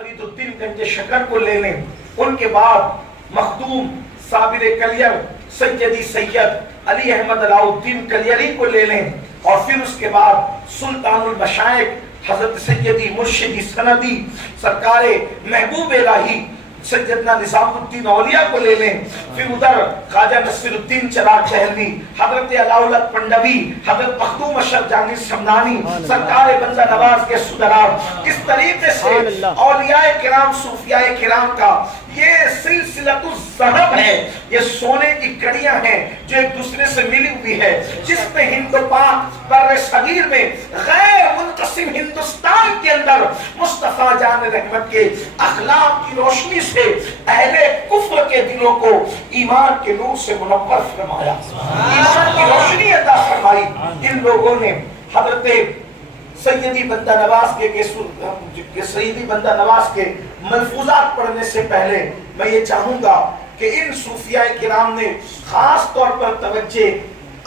فرید الدین گنج شکر کو لے لیں، ان کے بعد مخدوم صابر کلیر سیدی سید علی احمد علاء الدین کلیری کو لے لیں، اور پھر اس کے بعد سلطان المشائخ حضرت سیدی مرشدی سندی سرکار محبوب الہی سیدنا نظام الدین اولیاء کو لے لیں، پھر ادھر خواجہ نصیر الدین چراغ دہلوی، حضرت علاؤالحق پنڈوی، حضرت مخدوم اشرف جہانگیر سمنانی، سرکار بندہ نواز کے سدرات، اس طریقے سے اولیاء کرام صوفیاء کرام کا یہ سلسلۃ الذہب ہے، یہ سونے کی کڑیاں ہیں جو ایک دوسرے سے ملی ہوئی ہے، جس میں ہند و پاک بر صغیر میں غیر منقسم ہندوستان کے اندر مصطفیٰ جان رحمت کے اخلاق کی روشنی سے اہل کفر کے دلوں کو ایمان کے نور سے منور فرمایا، ایمان کی روشنی عطا فرمائی۔ ان لوگوں نے حضرت سیدی بندہ نواز سیدی بندہ نواز کے ملفوظات پڑھنے سے پہلے میں یہ چاہوں گا کہ ان صوفیاء کرام نے خاص طور پر توجہ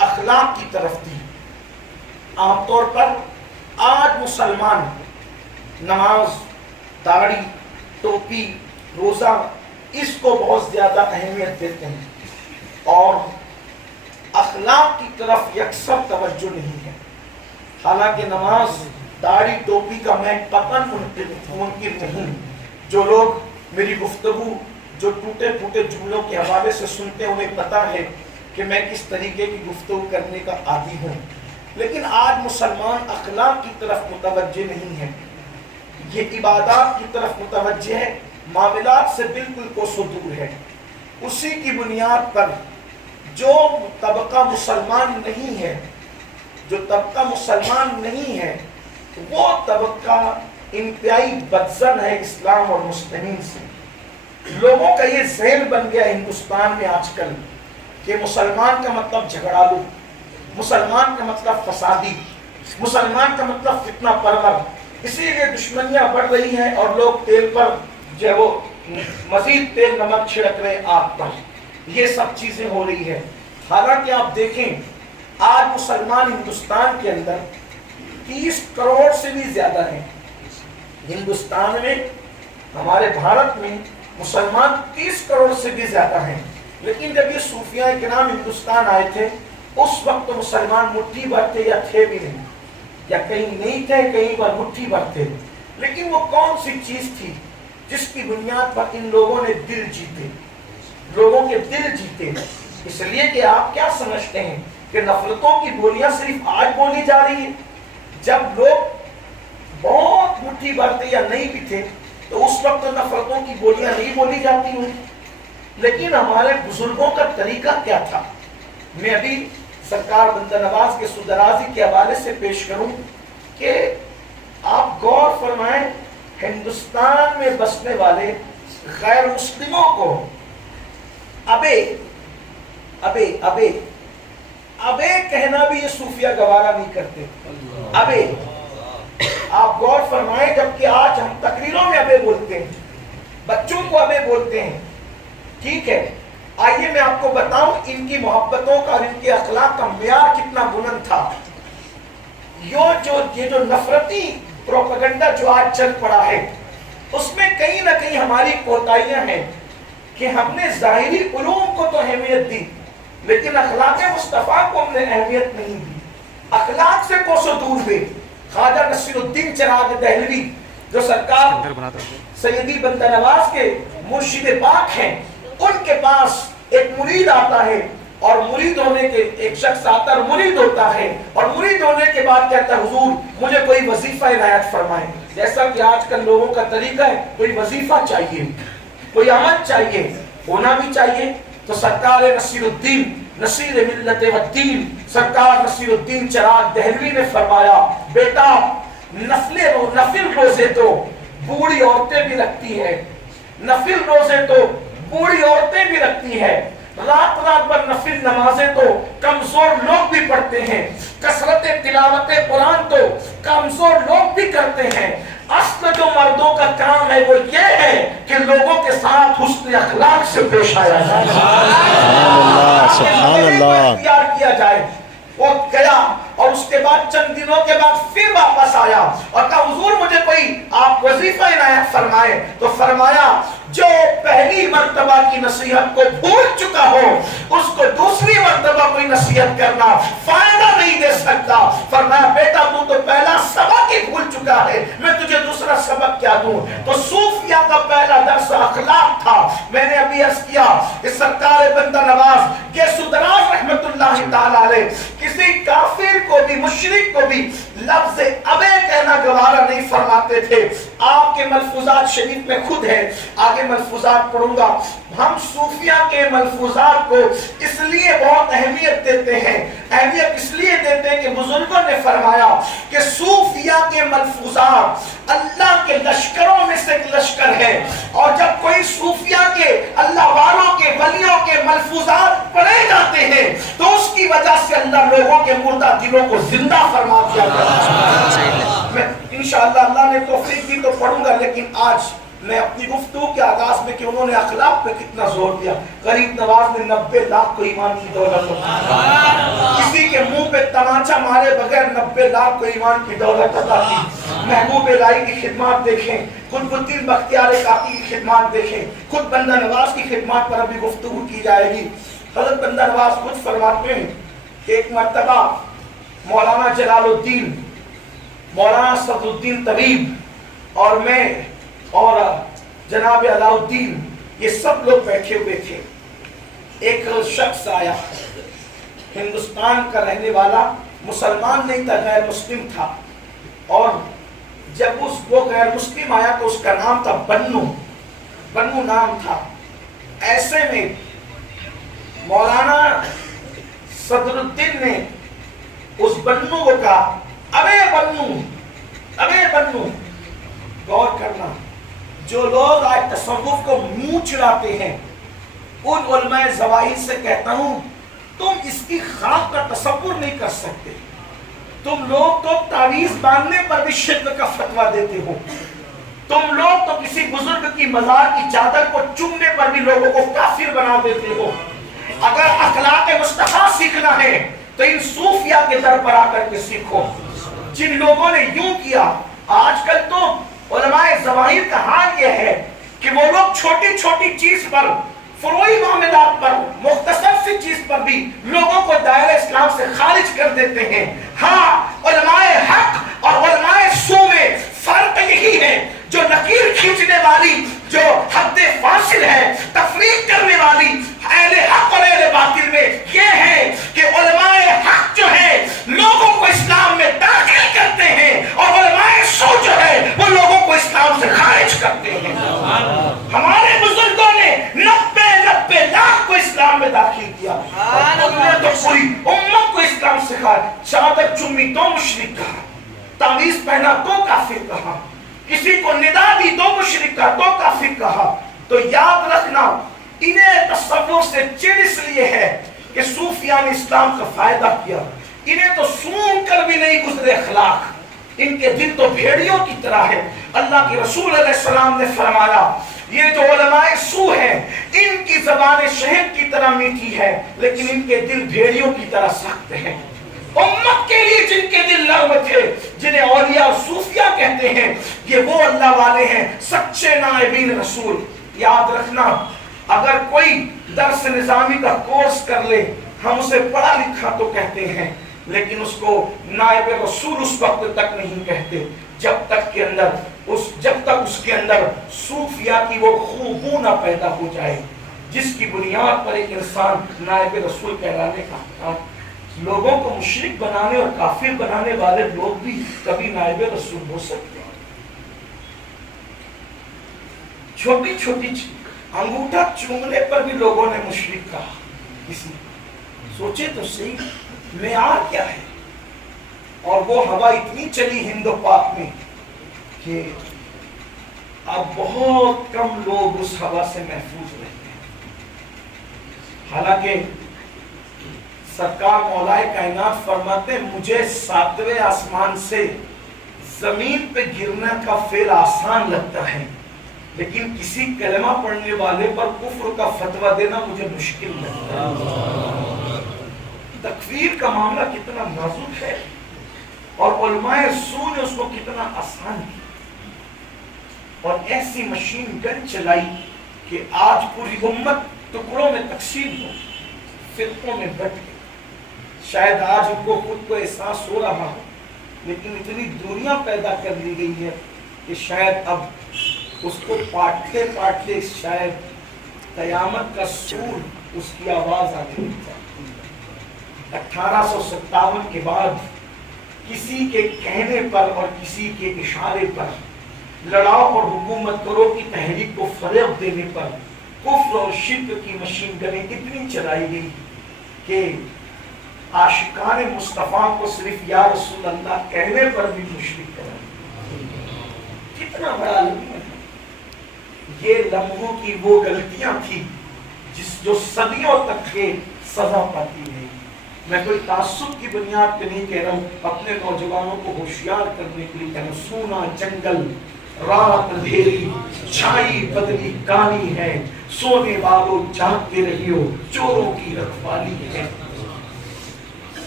اخلاق کی طرف دی۔ عام طور پر آج مسلمان نماز، داڑھی، ٹوپی، روزہ اس کو بہت زیادہ اہمیت دیتے ہیں اور اخلاق کی طرف یکسر توجہ نہیں ہے۔ حالانکہ نماز، داڑھی، ٹوپی کا میں قطعاً منکر نہیں۔ جو لوگ میری گفتگو جو ٹوٹے پھوٹے جملوں کے حوالے سے سنتے ہیں انہیں پتا ہے کہ میں کس طریقے کی گفتگو کرنے کا عادی ہوں، لیکن آج مسلمان اخلاق کی طرف متوجہ نہیں ہے، یہ عبادات کی طرف متوجہ ہے، معاملات سے بالکل کوسوں دور ہے۔ اسی کی بنیاد پر جو طبقہ مسلمان نہیں ہے، جو طبقہ مسلمان نہیں ہے، وہ طبقہ انتہائی بدزن ہے اسلام اور مسلمین سے۔ لوگوں کا یہ ذہن بن گیا ہندوستان میں آج کل کہ مسلمان کا مطلب جھگڑالو، مسلمان کا مطلب فسادی، مسلمان کا مطلب فتنہ پرور، اسی لیے دشمنیاں بڑھ رہی ہیں اور لوگ تیل پر جو ہے وہ مزید تیل نمک چھڑک رہے آگ پر، یہ سب چیزیں ہو رہی ہے۔ حالانکہ آپ دیکھیں آج مسلمان ہندوستان کے اندر 30 کروڑ سے بھی زیادہ ہیں۔ ہندوستان میں، ہمارے بھارت میں مسلمان 30 کروڑ سے بھی زیادہ ہیں، لیکن جب یہ صوفیاء کرام ہندوستان آئے تھے اس وقت مسلمان مٹھی بھر تھے یا تھے بھی نہیں، یا کہیں نہیں تھے کہیں پر مٹھی بھر تھے۔ لیکن وہ کون سی چیز تھی جس کی بنیاد پر ان لوگوں نے دل جیتے، لوگوں کے دل جیتے؟ اس لیے کہ آپ کیا سمجھتے ہیں کہ نفرتوں کی گولیاں صرف آج بولی جا رہی ہیں؟ جب لوگ بہت مٹھی بھر تھے یا نہیں بھی تھے تو اس وقت نفرتوں کی گولیاں نہیں بولی جاتی ہوئی، لیکن ہمارے بزرگوں کا طریقہ کیا تھا؟ میں ابھی سرکار بندہ نواز کے سدرازی کے حوالے سے پیش کروں کہ آپ غور فرمائیں، ہندوستان میں بسنے والے غیر مسلموں کو ابے کہنا بھی یہ صوفیہ گوارا نہیں کرتے۔ ابے، آپ غور فرمائیں، جبکہ آج ہم تقریروں میں ابے بولتے ہیں، بچوں کو ابے بولتے ہیں، ٹھیک ہے؟ آئیے میں آپ کو بتاؤں ان کی محبتوں کا اور ان کے اخلاق کا معیار کتنا بلند تھا۔ یہ جو نفرتی پروپیگنڈا جو آج چل پڑا ہے اس میں کہیں نہ کہیں ہماری کوتاہیاں ہیں کہ ہم نے ظاہری علوم کو تو اہمیت دی لیکن اخلاق مصطفیٰ کو ہم نے اہمیت نہیں دی، اخلاق سے کوسوں دور ہوئے۔ خواجہ نصیر الدین چراغ دہلوی جو سرکار سیدی بندہ نواز کے مرشد پاک ہیں، ان کے پاس ایک مرید آتا ہے اور مرید ہونے کے ایک شخص آتا ہے اور مرید ہوتا ہے، اور مرید ہونے کے بعد کہتا ہے حضور مجھے کوئی وظیفہ عنایت فرمائیں۔ جیسا کہ آج کل لوگوں کا طریقہ ہے، کوئی وظیفہ چاہیے، کوئی عمل چاہیے، ہونا بھی چاہیے۔ تو سرکار نصیر الدین نصیر ملت و دین سرکار نصیر الدین چراغ دہلوی نے فرمایا، بیٹا نفل روزے تو بوڑھی عورتیں بھی رکھتی ہے، نفل روزے تو بوڑھی عورتیں بھی رکھتی ہے، رات رات بھر نفل نمازیں تو کمزور لوگ بھی پڑھتے ہیں، کثرت تلاوت قرآن تو کمزور لوگ بھی کرتے ہیں۔ اصل جو مردوں کا کام ہے وہ یہ ہے کہ لوگوں کے ساتھ حسن اخلاق سے پیش آیا جائے، سبحان اللہ، سبحان اللہ، اختیار کیا جائے۔ وہ گیا اور اس کے بعد چند دنوں کے بعد پھر واپس آیا اور کہا حضور مجھے کوئی آپ وظیفہ عنایت فرمائے. تو فرمایا جو پہلی مرتبہ کی نصیحت کو بھول چکا ہو اس کو دوسری مرتبہ کوئی نصیحت کرنا فائدہ نہیں دے سکتا. فرمایا بیٹا تو پہلا سبق ہی بھول چکا ہے, میں تجھے دوسرا سبق کیا دوں. تو صوفیہ کا پہلا درس اخلاق تھا. میں نے ابھی عرض کیا کہ سرکار بندہ نواز گیسو دراز رحمت اللہ تعالی علیہ کسی کافر کو بھی مشرک کو بھی لفظ ابے کہنا گوارا نہیں فرماتے تھے. آپ کے ملفوظات شریف میں خود ہے, آگے ملفوظات پڑھوں گا. ہم صوفیہ کے ملفوظات کو اس لیے بہت اہمیت دیتے ہیں, اہمیت اس لیے دیتے ہیں کہ بزرگوں نے فرمایا کہ صوفیہ کے ملفوظات اللہ کے لشکروں میں سے ایک لشکر ہے, اور جب کوئی صوفیہ کے اللہ والوں کے ولیوں کے ملفوظات پڑھے جاتے ہیں تو اس کی وجہ سے اللہ لوگوں کے مردہ دلوں کو زندہ فرما دیا جاتا ہے. میں انشاءاللہ اللہ نے توفیق دی تو پڑھوں گا, لیکن آج میں اپنی گفتگو کے آغاز میں کہ انہوں نے اخلاق پہ کتنا زور دیا. غریب نواز نے 90 لاکھ کو ایمان کی دولت عطا, کسی کے منہ پہ تماچا مارے بغیر 90 لاکھ کو ایمان کی دولت عطا کی. محبوب الہی کی خدمات دیکھیں, قطب الدین بختیار کاکی کی خدمات دیکھیں, خود بندہ نواز کی خدمات پر ابھی گفتگو کی جائے گی. حضرت بندہ نواز خود فرماتے ہیں کہ ایک مرتبہ مولانا جلال الدین, مولانا صدر الدین طبیب اور میں اور جناب علاء الدین یہ سب لوگ بیٹھے ہوئے تھے. ایک شخص آیا, ہندوستان کا رہنے والا, مسلمان نہیں تھا, غیر مسلم تھا, اور جب وہ غیر مسلم آیا تو اس کا نام تھا بنو, بنو نام تھا. ایسے میں مولانا صدر الدین نے اس بنو کو کہا ابے بنو, ابے بنو. غور کرنا, جو لوگ آج تصوف کو منہ چڑھاتے ہیں ان علماء زواہر سے کہتا ہوں تم اس کی خاک کا تصور نہیں کر سکتے. تم لوگ تو تعویذ باندھنے پر بھی شرک کا فتویٰ دیتے ہو. تم لوگ تو کسی بزرگ کی مزار کی چادر کو چومنے پر بھی لوگوں کو کافر بنا دیتے ہو. اگر اخلاق مصطفیٰ سیکھنا ہے تو ان صوفیہ کے در پر آ کر کے سیکھو جن لوگوں نے یوں کیا. آج کل تو علماء ظواہر کا حال یہ ہے کہ وہ لوگ چھوٹی چھوٹی چیز پر, فروعی معاملات پر, مختصر سی چیز پر بھی لوگوں کو دائرہ اسلام سے خارج کر دیتے ہیں. ہاں علماء حق اور علماء سو میں فرق یہی ہے, جو لکیر کھینچنے والی, جو حد فاصل ہے, تفریق کرنے والی اہل حق اور اہل باطل میں یہ ہے کہ علماء حق جو ہے لوگوں کو اسلام میں داخل کرتے ہیں اور علماء سو جو ہے وہ لوگوں کو اسلام سے خارج کرتے ہیں. ہمارے بزرگوں نے 90 لاکھ کو اسلام میں داخل کیا, انہوں نے تو پوری امت کو اسلام سکھایا. چادر چومی تو مشرک کہا, تعویذ پہنا تو کافر کہا, کسی کو ندا دی تو مشرک کہا, تو کافر کہا. تو یاد رکھنا انہیں تصور سے چڑ اس لیے ہے کہ صوفیہ نے اسلام کا فائدہ کیا. انہیں تو سون کر بھی نہیں گزرے اخلاق, ان کے دل تو بھیڑیوں کی طرح ہے. اللہ کے رسول علیہ السلام نے فرمایا یہ جو علماء سو ہیں ان کی زبان شہد کی طرح میٹھی ہے لیکن ان کے دل بھیڑیوں کی طرح سخت ہیں. امت کے لیے جن کے دل نرم تھے, جنہیں اولیاء اور صوفیہ کہتے ہیں, یہ وہ اللہ والے ہیں سچے نائبین رسول. یاد رکھنا اگر کوئی درس نظامی کا کورس کر لے ہم اسے پڑھا لکھا تو کہتے ہیں, لیکن اس کو نائب رسول اس وقت تک نہیں کہتے جب تک اس کے اندر صوفیہ کی وہ خوبو نہ پیدا ہو جائے جس کی بنیاد پر ایک انسان نائب رسول کہلانے کا حقدار. لوگوں کو مشرک بنانے اور کافر بنانے والے لوگ بھی کبھی نائب رسول ہو سکتے ہیں. چھوٹی چھوٹی انگوٹھا چومنے پر بھی لوگوں نے مشرک کہا. سوچے تو صحیح معیار کیا ہے. اور وہ ہوا اتنی چلی ہند و پاک میں کہ اب بہت کم لوگ اس ہوا سے محفوظ رہتے ہیں. حالانکہ سرکار مولائے کائنات فرماتے ہیں مجھے 7ویں آسمان سے زمین پہ گرنا کا فعل آسان لگتا ہے لیکن کسی کلمہ پڑھنے والے پر کفر کا فتویٰ دینا مجھے مشکل لگتا ہے. تکفیر کا معاملہ کتنا نازک ہے اور علماء سو نے اس کو کتنا آسان کیا اور ایسی مشین گن چلائی کہ آج پوری امت ٹکڑوں میں تقسیم ہو، فرقوں میں بٹ گئی۔ شاید آج ان کو خود کو احساس ہو رہا ہو، لیکن اتنی دوریاں پیدا کر لی گئی ہے کہ شاید اب اس کو پاٹتے پاٹتے شاید قیامت کا سور اس کی آواز آنے لگتا ہے۔ 1857 کے بعد کسی کے کہنے پر اور کسی کے اشارے پر لڑاؤ اور حکومت کرو کی تحریک کو فروغ دینے پر کفر اور شرک کی مشین گنیں اتنی چلائی گئی کہ عاشقان مصطفیٰ کو صرف یا رسول اللہ کہنے پر بھی مشرک کرا۔ کتنا بڑا لمحہ ہے۔ یہ لمحوں کی وہ غلطیاں تھی جو صدیوں تک کے سزا پاتی رہی۔ میں کوئی تعصب کی بنیاد پہ نہیں کہہ رہا ہوں، اپنے نوجوانوں کو ہوشیار کرنے کے لیے کہہ رہا ہوں۔ سونا جنگل، رات اندھیری، چھائی بدلی کانی ہے، سونے والوں جاگتے رہیو، چوروں کی رکھوالی ہے۔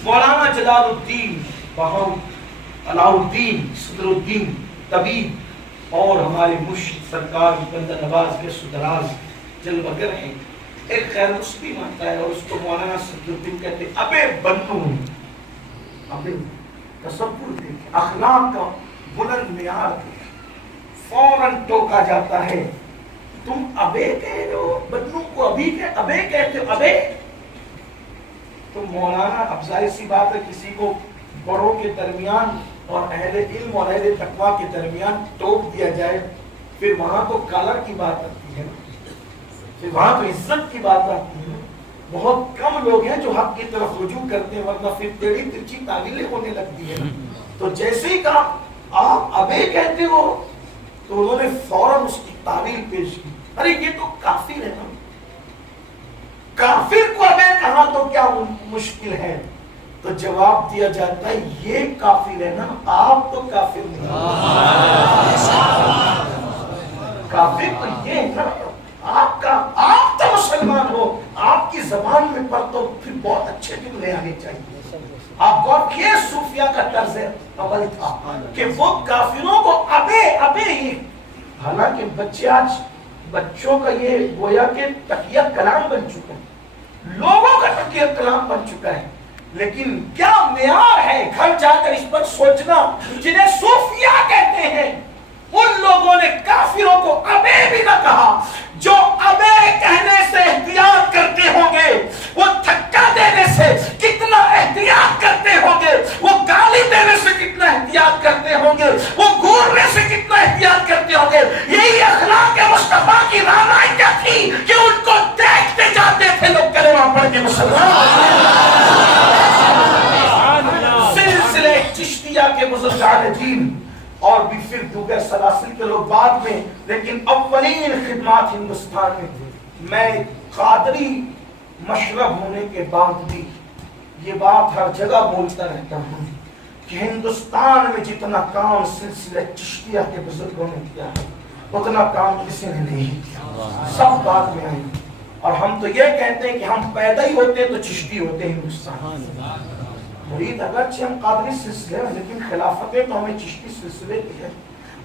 مولانا جلال الدین علاء الدین صدر الدین طبیب اور ہمارے مرشد سرکار بندہ نواز کے سدراز جلوگر ہیں۔ ایک خیر مسلم آتا ہے اور اس کو مولانا صدر الدین کہتے ہیں، ابے بنو، ابے تصور دیکھیں، اخلاق کا بلند معیار دیکھیں، فوراً ٹوکا جاتا ہے، تم ابے کہہ رہے ہو، بنو کو ابھی ابے کہتے ہو، ابے۔ تو مولانا، اب ظاہر سی بات ہے کسی کو بڑوں کے درمیان اور اہل علم اور اہل تقویٰ کے درمیان ٹوک دیا جائے، پھر وہاں تو کالر کی بات آتی ہے، پھر وہاں تو عزت کی بات آتی ہے۔ بہت کم لوگ ہیں جو حق کی طرف رجوع کرتے ہیں، ورنہ پھر ٹیڑھی ترچھی تعویلیں ہونے لگتی ہے۔ تو جیسے ہی کہا آپ ابے کہتے ہو تو انہوں نے فوراً اس کی تعویل پیش کی، ارے یہ تو کافر ہے نا، کافر کو ابے کہا تو کیا مشکل ہے؟ تو جواب دیا جاتا ہے یہ کافر ہے نا، آپ تو کافر نہیں، کافر تو یہ ہے نا، آپ تو مسلمان ہو، آپ کی زبان میں پر تو پھر بہت اچھے جملے آنے چاہیے۔ آپ غور کیے صوفیہ کا طرز عمل تھا کہ وہ کافروں کو ابے ابے ہی، حالانکہ بچے آج بچوں کا یہ گویا کہ تقیہ کلام بن چکا ہے، لوگوں کا تقیہ کلام بن چکا ہے، لیکن کیا معیار ہے گھر جا کر اس پر سوچنا۔ جنہیں صوفیہ کہتے ہیں ان لوگوں نے کافروں کو ابے بھی نہ کہا۔ جو ابے کہنے سے احتیاط کرتے ہوں گے وہ دھکا دینے سے کتنا احتیاط کرتے ہوں گے، وہ گالی دینے سے کتنا احتیاط کرتے ہوں گے، وہ گھورنے سے کتنا احتیاط کرتے ہوں گے۔ یہی اخلاق مصطفیٰ کی رعنائی کیا تھی کہ ان کو دیکھتے جاتے تھے لوگ کلمہ پڑھ کے مسلمان۔ سلسلے چشتیہ کے بزرگان دین اور بھی پھر دیگر سلاسل کے لوگ بعد میں، لیکن اولین خدمات ہندوستان میں تھے۔ میں قادری مشرب ہونے کے بعد بھی یہ بات ہر جگہ بولتا رہتا ہوں کہ ہندوستان میں جتنا کام سلسلہ چشتیہ کے بزرگوں نے کیا ہے اتنا کام کسی نے نہیں کیا، سب بعد میں آئے۔ اور ہم تو یہ کہتے ہیں کہ ہم پیدا ہی ہوتے تو چشتی ہوتے ہندوستان۔ مرید اگرچہ ہم قادری سلسلے ہیں لیکن خلافتیں تو ہمیں چشتی سلسلے کی ہے،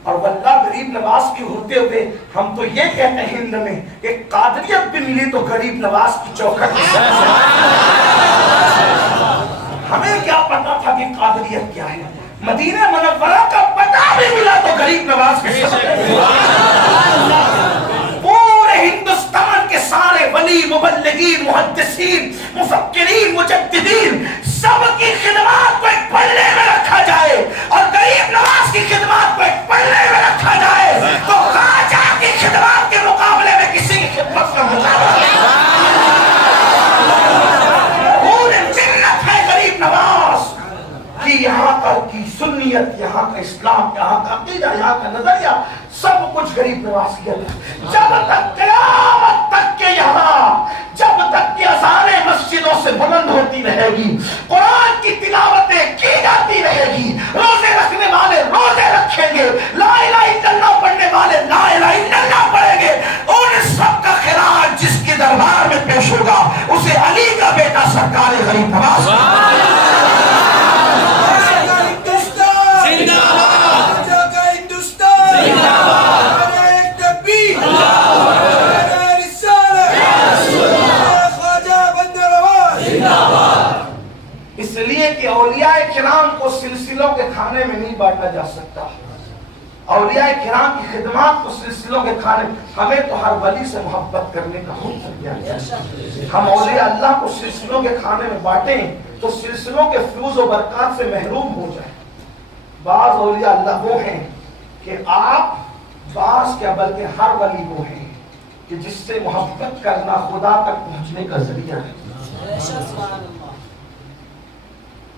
اور واللہ غریب نواز کی ہوتے ہوئے ہم تو یہ کہتے ہیں ہند میں کہ قادریت بھی ملی تو غریب نواز کی چوکھٹ۔ ہمیں کیا پتا تھا کہ قادریت کیا ہے؟ مدینہ منورہ کا پتہ بھی ملا تو غریب نواز کے پورے ہندوستان کے سارے ولی، مبلغین، محدثین، مفکرین، مجددین سب کی خدمات کو ایک پلے میں رکھا جائے اور غریب نواز کی خدمات کو ایک پلے میں رکھا جائے تو خواجہ کی خدمات کے مقابلے میں کسی کی خدمت کا مقابلہ پورے جنت ہے غریب نواز کی۔ یہاں کا کی سنیت، یہاں کا اسلام، یہاں کا عقیدہ، یہاں کا نظریہ سب کچھ غریب نواز کیا ہے۔ جب تک قیامت تک کے یہاں، جب تک کہ اذانیں مسجدوں سے بلند ہوتی رہے گی، قرآن کی تلاوتیں کی جاتی رہے گی، روزے رکھنے والے روزے رکھیں گے، لا الہ الا اللہ پڑھنے والے لا الہ الا اللہ پڑھیں گے، ان سب کا خراج جس کے دربار میں پیش ہوگا اسے علی کا بیٹا سرکار غریب نواز خدمات کو سلسلوں کے کھانے. ہمیں تو ہر ولی سے محبت کرنے کا حکم دیا گیا. ہم اولیاء اللہ کو سلسلوں کے کھانے میں بانٹیں تو سلسلوں کے فیوز و برکات سے محروم ہو جائیں. بعض اولیاء اللہ وہ ہیں کہ آپ بعض کیا بلکہ ہر ولی وہ ہیں کہ جس سے محبت کرنا خدا تک پہنچنے کا ذریعہ ہے.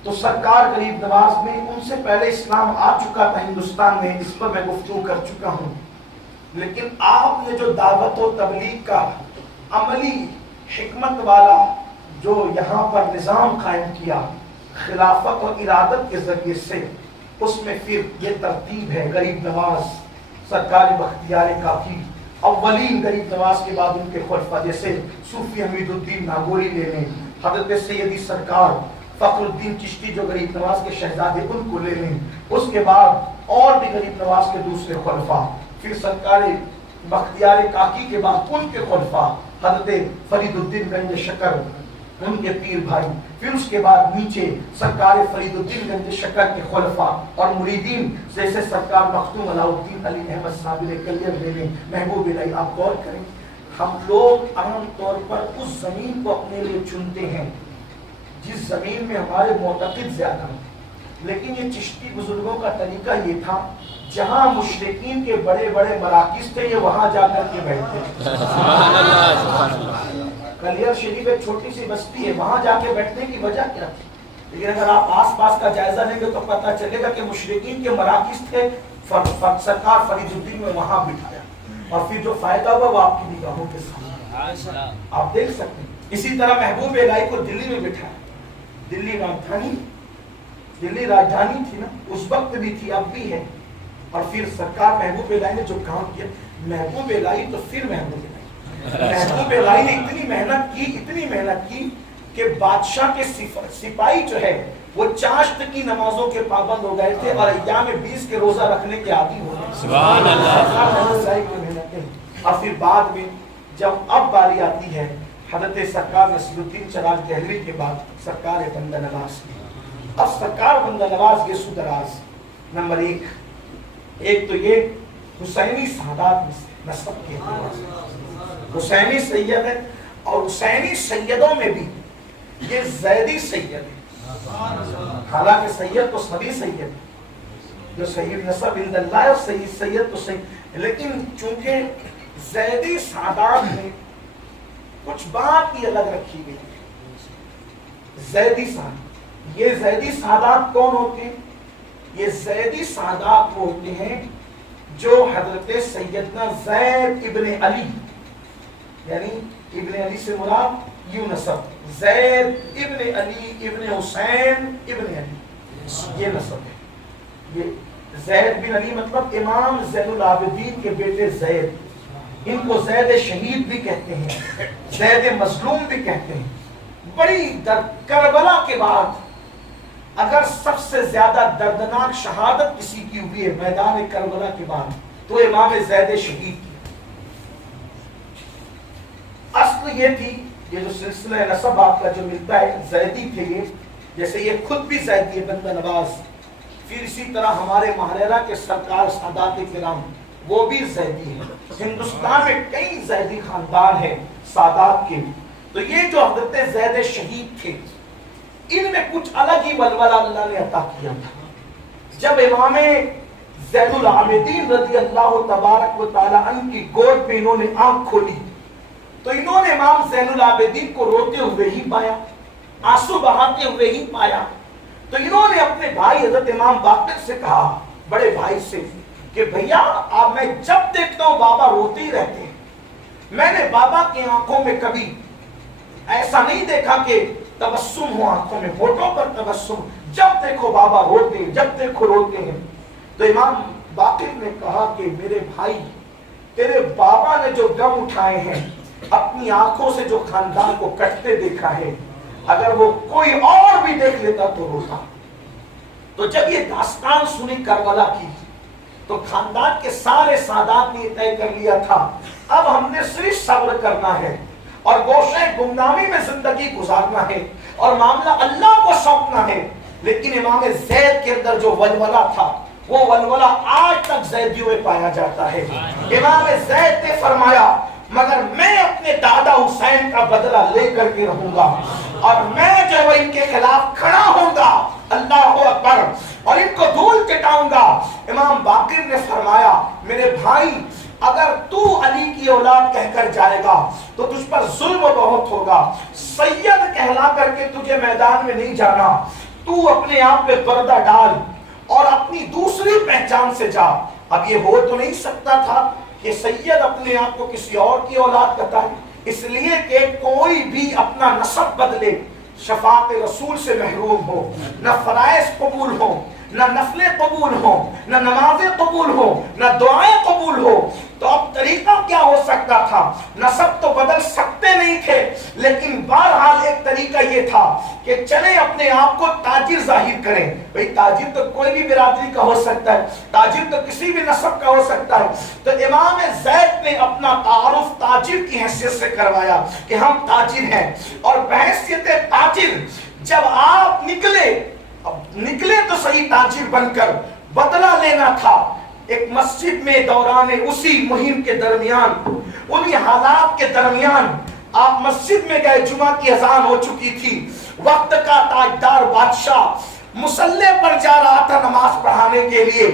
تو سرکار غریب نواز میں ان سے پہلے اسلام آ چکا تھا ہندوستان میں, اس پر میں گفتگو کر چکا ہوں. لیکن آپ نے جو دعوت و تبلیغ کا عملی حکمت والا جو یہاں پر نظام قائم کیا خلافت اور ارادت کے ذریعے سے, اس میں پھر یہ ترتیب ہے. غریب نواز سرکار بختیار کاکی اولین غریب نواز کے بعد ان کے خلفاء جیسے صوفی حمید الدین ناگوری لے لیں, حضرت سیدی سرکار فخر الدین چشتی جو غریب نواز کے شہزادے ان کو لے لیں. اس کے بعد اور بھی غریب نواز کے دوسرے خلفاء, پھر سرکار بختیار کاکی کے بعد ان کے خلفاء حضرت فرید الدین گنج شکر ان کے پیر بھائی, پھر اس کے بعد نیچے سرکار فرید الدین گنج شکر کے خلفاء اور مریدین جیسے سرکار مختوم علاء الدین علی احمد صابر کلیر لے لیں, محبوب الہی. آپ غور کریں, ہم لوگ عام طور پر اس زمین کو اپنے لیے چنتے ہیں جس زمین میں ہمارے معتقد زیادہ ہیں. لیکن یہ چشتی بزرگوں کا طریقہ یہ تھا, جہاں مشرکین کے بڑے بڑے مراکز تھے یہ وہاں جا کر کے بیٹھتے. کلیر شریف ایک چھوٹی سی بستی ہے, وہاں جا کے بیٹھنے کی وجہ کیا تھی؟ لیکن اگر آپ آس پاس کا جائزہ لیں گے تو پتہ چلے گا کہ مشرکین کے مراکز تھے, سرکار فرید الدین میں وہاں بٹھایا اور پھر جو فائدہ ہوا وہ آپ کی نگاہوں کے سامنے آپ دیکھ سکتے ہیں. اسی طرح محبوب الہی کو دلی میں بٹھایا. دلی راجدھانی تھی نا, اس وقت بھی تھی, اب بھی ہے. اور پھر سرکار محبوب الہی نے جو کام کیا, محبوب الہی تو پھر محبوب الہی, محبوب الہی نے اتنی محنت کی کہ بادشاہ کے سپاہی جو ہے وہ چاشت کی نمازوں کے پابند ہو گئے تھے اور ایام 20 کے روزہ رکھنے کے عادی ہو گئے. سبحان اللہ. اور پھر بعد میں جب اب باری آتی ہے حضرت سرکار نصیر الدین چراغ دہلوی کے بعد سرکار بندہ نواز کی. اب سرکار بندہ نواز یہ سدراز نمبر ایک تو یہ حسینی سادات میں نسب کے حسینی سید ہے, اور حسینی سیدوں میں بھی یہ زیدی سید ہے. حالانکہ سید تو سبھی سید ہے, جو سید نسب عند اللہ اور سید تو سید, لیکن چونکہ زیدی سادات میں کچھ بات کی الگ رکھی گئی. زیدی سادات, یہ زیدی سادات کون ہوتے ہیں؟ یہ زیدی سادات ہوتے ہیں جو حضرت سیدنا زید ابن علی, یعنی ابن علی سے مراد یوں نسب, زید ابن علی ابن حسین ابن علی, یہ نسب ہے. یہ زید بن علی مطلب امام زین العابدین کے بیٹے زید, ان کو زید شہید بھی کہتے ہیں, زید مظلوم بھی کہتے ہیں. بڑی کربلا کے بعد اگر سب سے زیادہ دردناک شہادت کسی کی ہوئی ہے میدان کربلا کے بعد تو امام زید شہید کی. اصل یہ تھی, یہ جو سلسلہ نسب آپ کا جو ملتا ہے زیدی تھے یہ, جیسے یہ خود بھی زیدی ہے بندہ نواز, پھر اسی طرح ہمارے مہررہ کے سرکار سادات کرام وہ بھی زیدی ہیں. ہندوستان میں کئی زیدی خاندان ہیں سادات کے. تو یہ جو حضرت زید شہید تھے ان میں کچھ الگ ہی ولولہ اللہ نے عطا کیا تھا. جب امام زین العابدین رضی اللہ تبارک و تعالی عنہ کی گود پہ انہوں نے آنکھ کھولی تو انہوں نے امام زین العابدین کو روتے ہوئے ہی پایا, آنسو بہاتے ہوئے ہی پایا. تو انہوں نے اپنے بھائی حضرت امام باقر سے کہا, بڑے بھائی سے, کہ بھیا آپ, میں جب دیکھتا ہوں بابا روتے ہی رہتے ہیں. میں نے بابا کی آنکھوں میں کبھی ایسا نہیں دیکھا کہ تبسم ہو آنکھوں میں, ہونٹوں پر تبسم, جب دیکھو بابا روتے ہیں, جب دیکھو روتے ہیں. تو امام باقر نے کہا کہ میرے بھائی, تیرے بابا نے جو غم اٹھائے ہیں, اپنی آنکھوں سے جو خاندان کو کٹتے دیکھا ہے, اگر وہ کوئی اور بھی دیکھ لیتا تو روتا. تو جب یہ داستان سنی کربلا کی تو خاندان کے سارے سادات نے طے کر لیا تھا اب ہم نے صرف صبر کرنا ہے اور گوشے گمنامی میں زندگی گزارنا ہے اور معاملہ اللہ کو سونپنا ہے. لیکن امام زید کے اندر جو ولولہ تھا وہ ولولہ آج تک زیدیوں میں پایا جاتا ہے. امام زید نے فرمایا مگر میں اپنے دادا حسین کا بدلہ لے کر کے رہوں گا اور میں جو ہے ان کے خلاف کھڑا ہوں گا. اللہ اکبر. اور ان کو دھول چٹاؤں گا. امام باقر نے فرمایا میرے بھائی اگر تو علی کی اولاد کہہ کر جائے گا تو تجھ پر ظلم بہت ہوگا. سید کہلا کر کے تجھے میدان میں نہیں جانا. تو اپنے آپ پہ پردہ ڈال اور اپنی دوسری پہچان سے جا. اب یہ ہو تو نہیں سکتا تھا کہ سید اپنے آپ کو کسی اور کی اولاد بتائے، اس لیے کہ کوئی بھی اپنا نسب بدلے شفاعت رسول سے محروم ہو، نہ فرائض قبول ہو، نہ نفلیں قبول ہو، نہ نمازیں قبول ہو، نہ دعائیں قبول ہو. تو اب طریقہ کیا ہو سکتا تھا؟ نسب تو بدل سکتے نہیں تھے، لیکن بہرحال ایک طریقہ یہ تھا کہ چلے اپنے آپ کو تاجر ظاہر کریں. بھئی تاجر تو کوئی بھی برادری کا ہو سکتا ہے، تاجر تو کسی بھی نسب کا ہو سکتا ہے. تو امام زید نے اپنا تعارف تاجر کی حیثیت سے کروایا کہ ہم تاجر ہیں. اور بحیثیت تاجر جب آپ نکلے تو صحیح تاجر بن کر بدلہ لینا تھا. ایک مسجد میں دوران اسی مہم کے درمیان، انہی حالات کے درمیان آپ مسجد میں گئے، جمعہ کی اذان ہو چکی تھی. وقت کا تاجدار بادشاہ مصلی پر جا رہا تھا نماز پڑھانے کے لیے.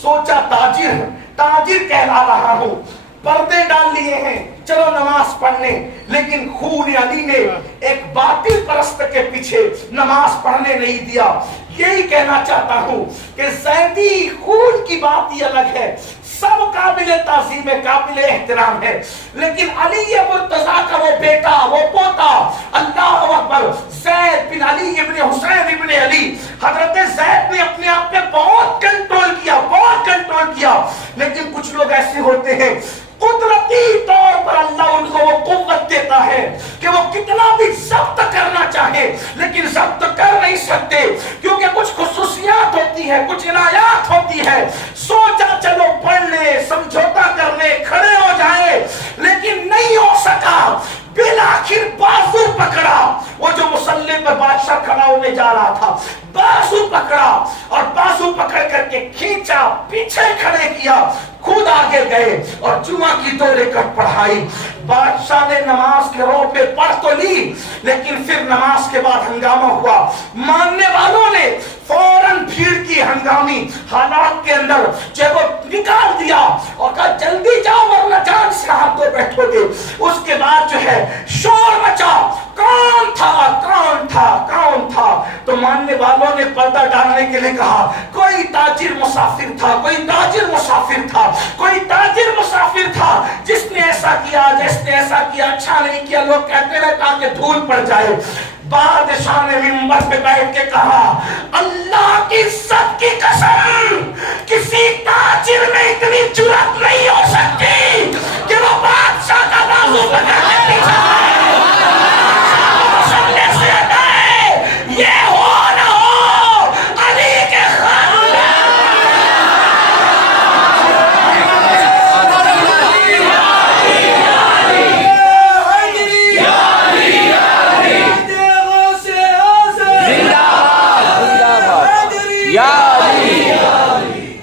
سوچا تاجر کہلا رہا ہوں، پردے ڈال لیے ہیں، چلو نماز پڑھنے. لیکن خون علی نے ایک باطل پرست کے پیچھے نماز پڑھنے نہیں دیا. یہی کہنا چاہتا ہوں کہ زیدی خون کی بات ہی الگ ہے، سب قابل تعظیم ہے، قابل احترام ہے. لیکن علی مرتضیٰ کا وہ بیٹا، وہ پوتا، اللہ اکبر، زید بن علی ابن حسین ابن علی، حضرت زید نے اپنے آپ پہ بہت کنٹرول کیا. لیکن کچھ لوگ ایسے ہوتے ہیں قدرتی طور پر اللہ ان کو وہ قوت دیتا ہے کہ وہ کتنا بھی ضبط کرنا چاہے لیکن ضبط کر نہیں سکتے، کیونکہ کچھ خصوصیات ہوتی ہے، کچھ عنایات ہوتی ہے. سوچا چلو پڑھ لے، سمجھوتا کر لے، کھڑے ہو جائے، لیکن نہیں ہو سکا. بالآخر بازو پکڑا. وہ جو مصلی پر بادشاہ کھڑا ہونے جا رہا تھا، بازو پکڑا اور بازو پکڑ کر کے کھینچا، پیچھے کھڑے کیا، خود آگے گئے اور جمعہ کی 2 رکعت پڑھائی. بادشاہ نے نماز کے روپ میں پڑھ تو لی، لیکن پھر نماز کے بعد ہنگامہ ہوا. ماننے والوں نے فوراً بھیڑ کی ہنگامی حالات کے اندر جب وہ نکال دیا اور کہا جلدی جاؤ ورنہ جان سے ہاتھ دھو بیٹھو گے. اس کے بعد جو ہے شور مچا، کون تھا. تو ماننے والوں نے پردہ ڈالنے کے لیے کہا کوئی تاجر مسافر تھا جس نے ایسا کیا، اچھا نہیں کیا. لوگ کہتے رہے تاکہ دھول پڑ جائے. بادشاہ نے منبر پہ بیٹھ کے کہا اللہ کی عزت کی قسم، کسی تاجر میں اتنی جرأت نہیں ہو سکتی کہ وہ بادشاہ کا بازو پکڑ کے پیچھے سے ہٹائے. یہ ہو نہ ہو علی کے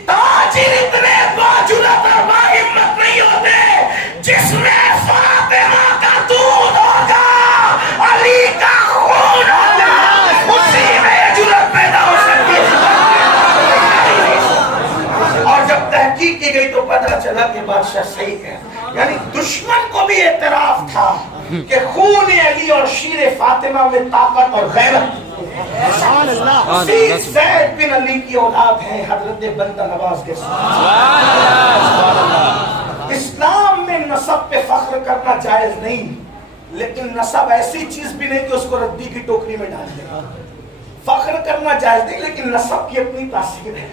تاجر اتنے باجرأت اور باہمت نہیں ہوتے جس میں فاطمہ کا دودھ ہوگا، علی کا خون ہوگا، اسی میں جرأت پیدا ہو سکتی ہے. اور جب تحقیق کی گئی تو پتہ چلا کہ بادشاہ صحیح ہے. یعنی دشمن کو بھی اعتراف تھا کہ خون علی اور شیر فاطمہ میں طاقت اور غیرت. زید بن علی کی اولاد ہے حضرت بندہ نواز کے ساتھ. اسلام میں نسب پہ فخر کرنا جائز نہیں، لیکن نسب ایسی چیز بھی نہیں کہ اس کو ردی کی ٹوکری میں ڈال دے. فخر کرنا جائز نہیں، لیکن نسب کی اپنی تاثیر ہے،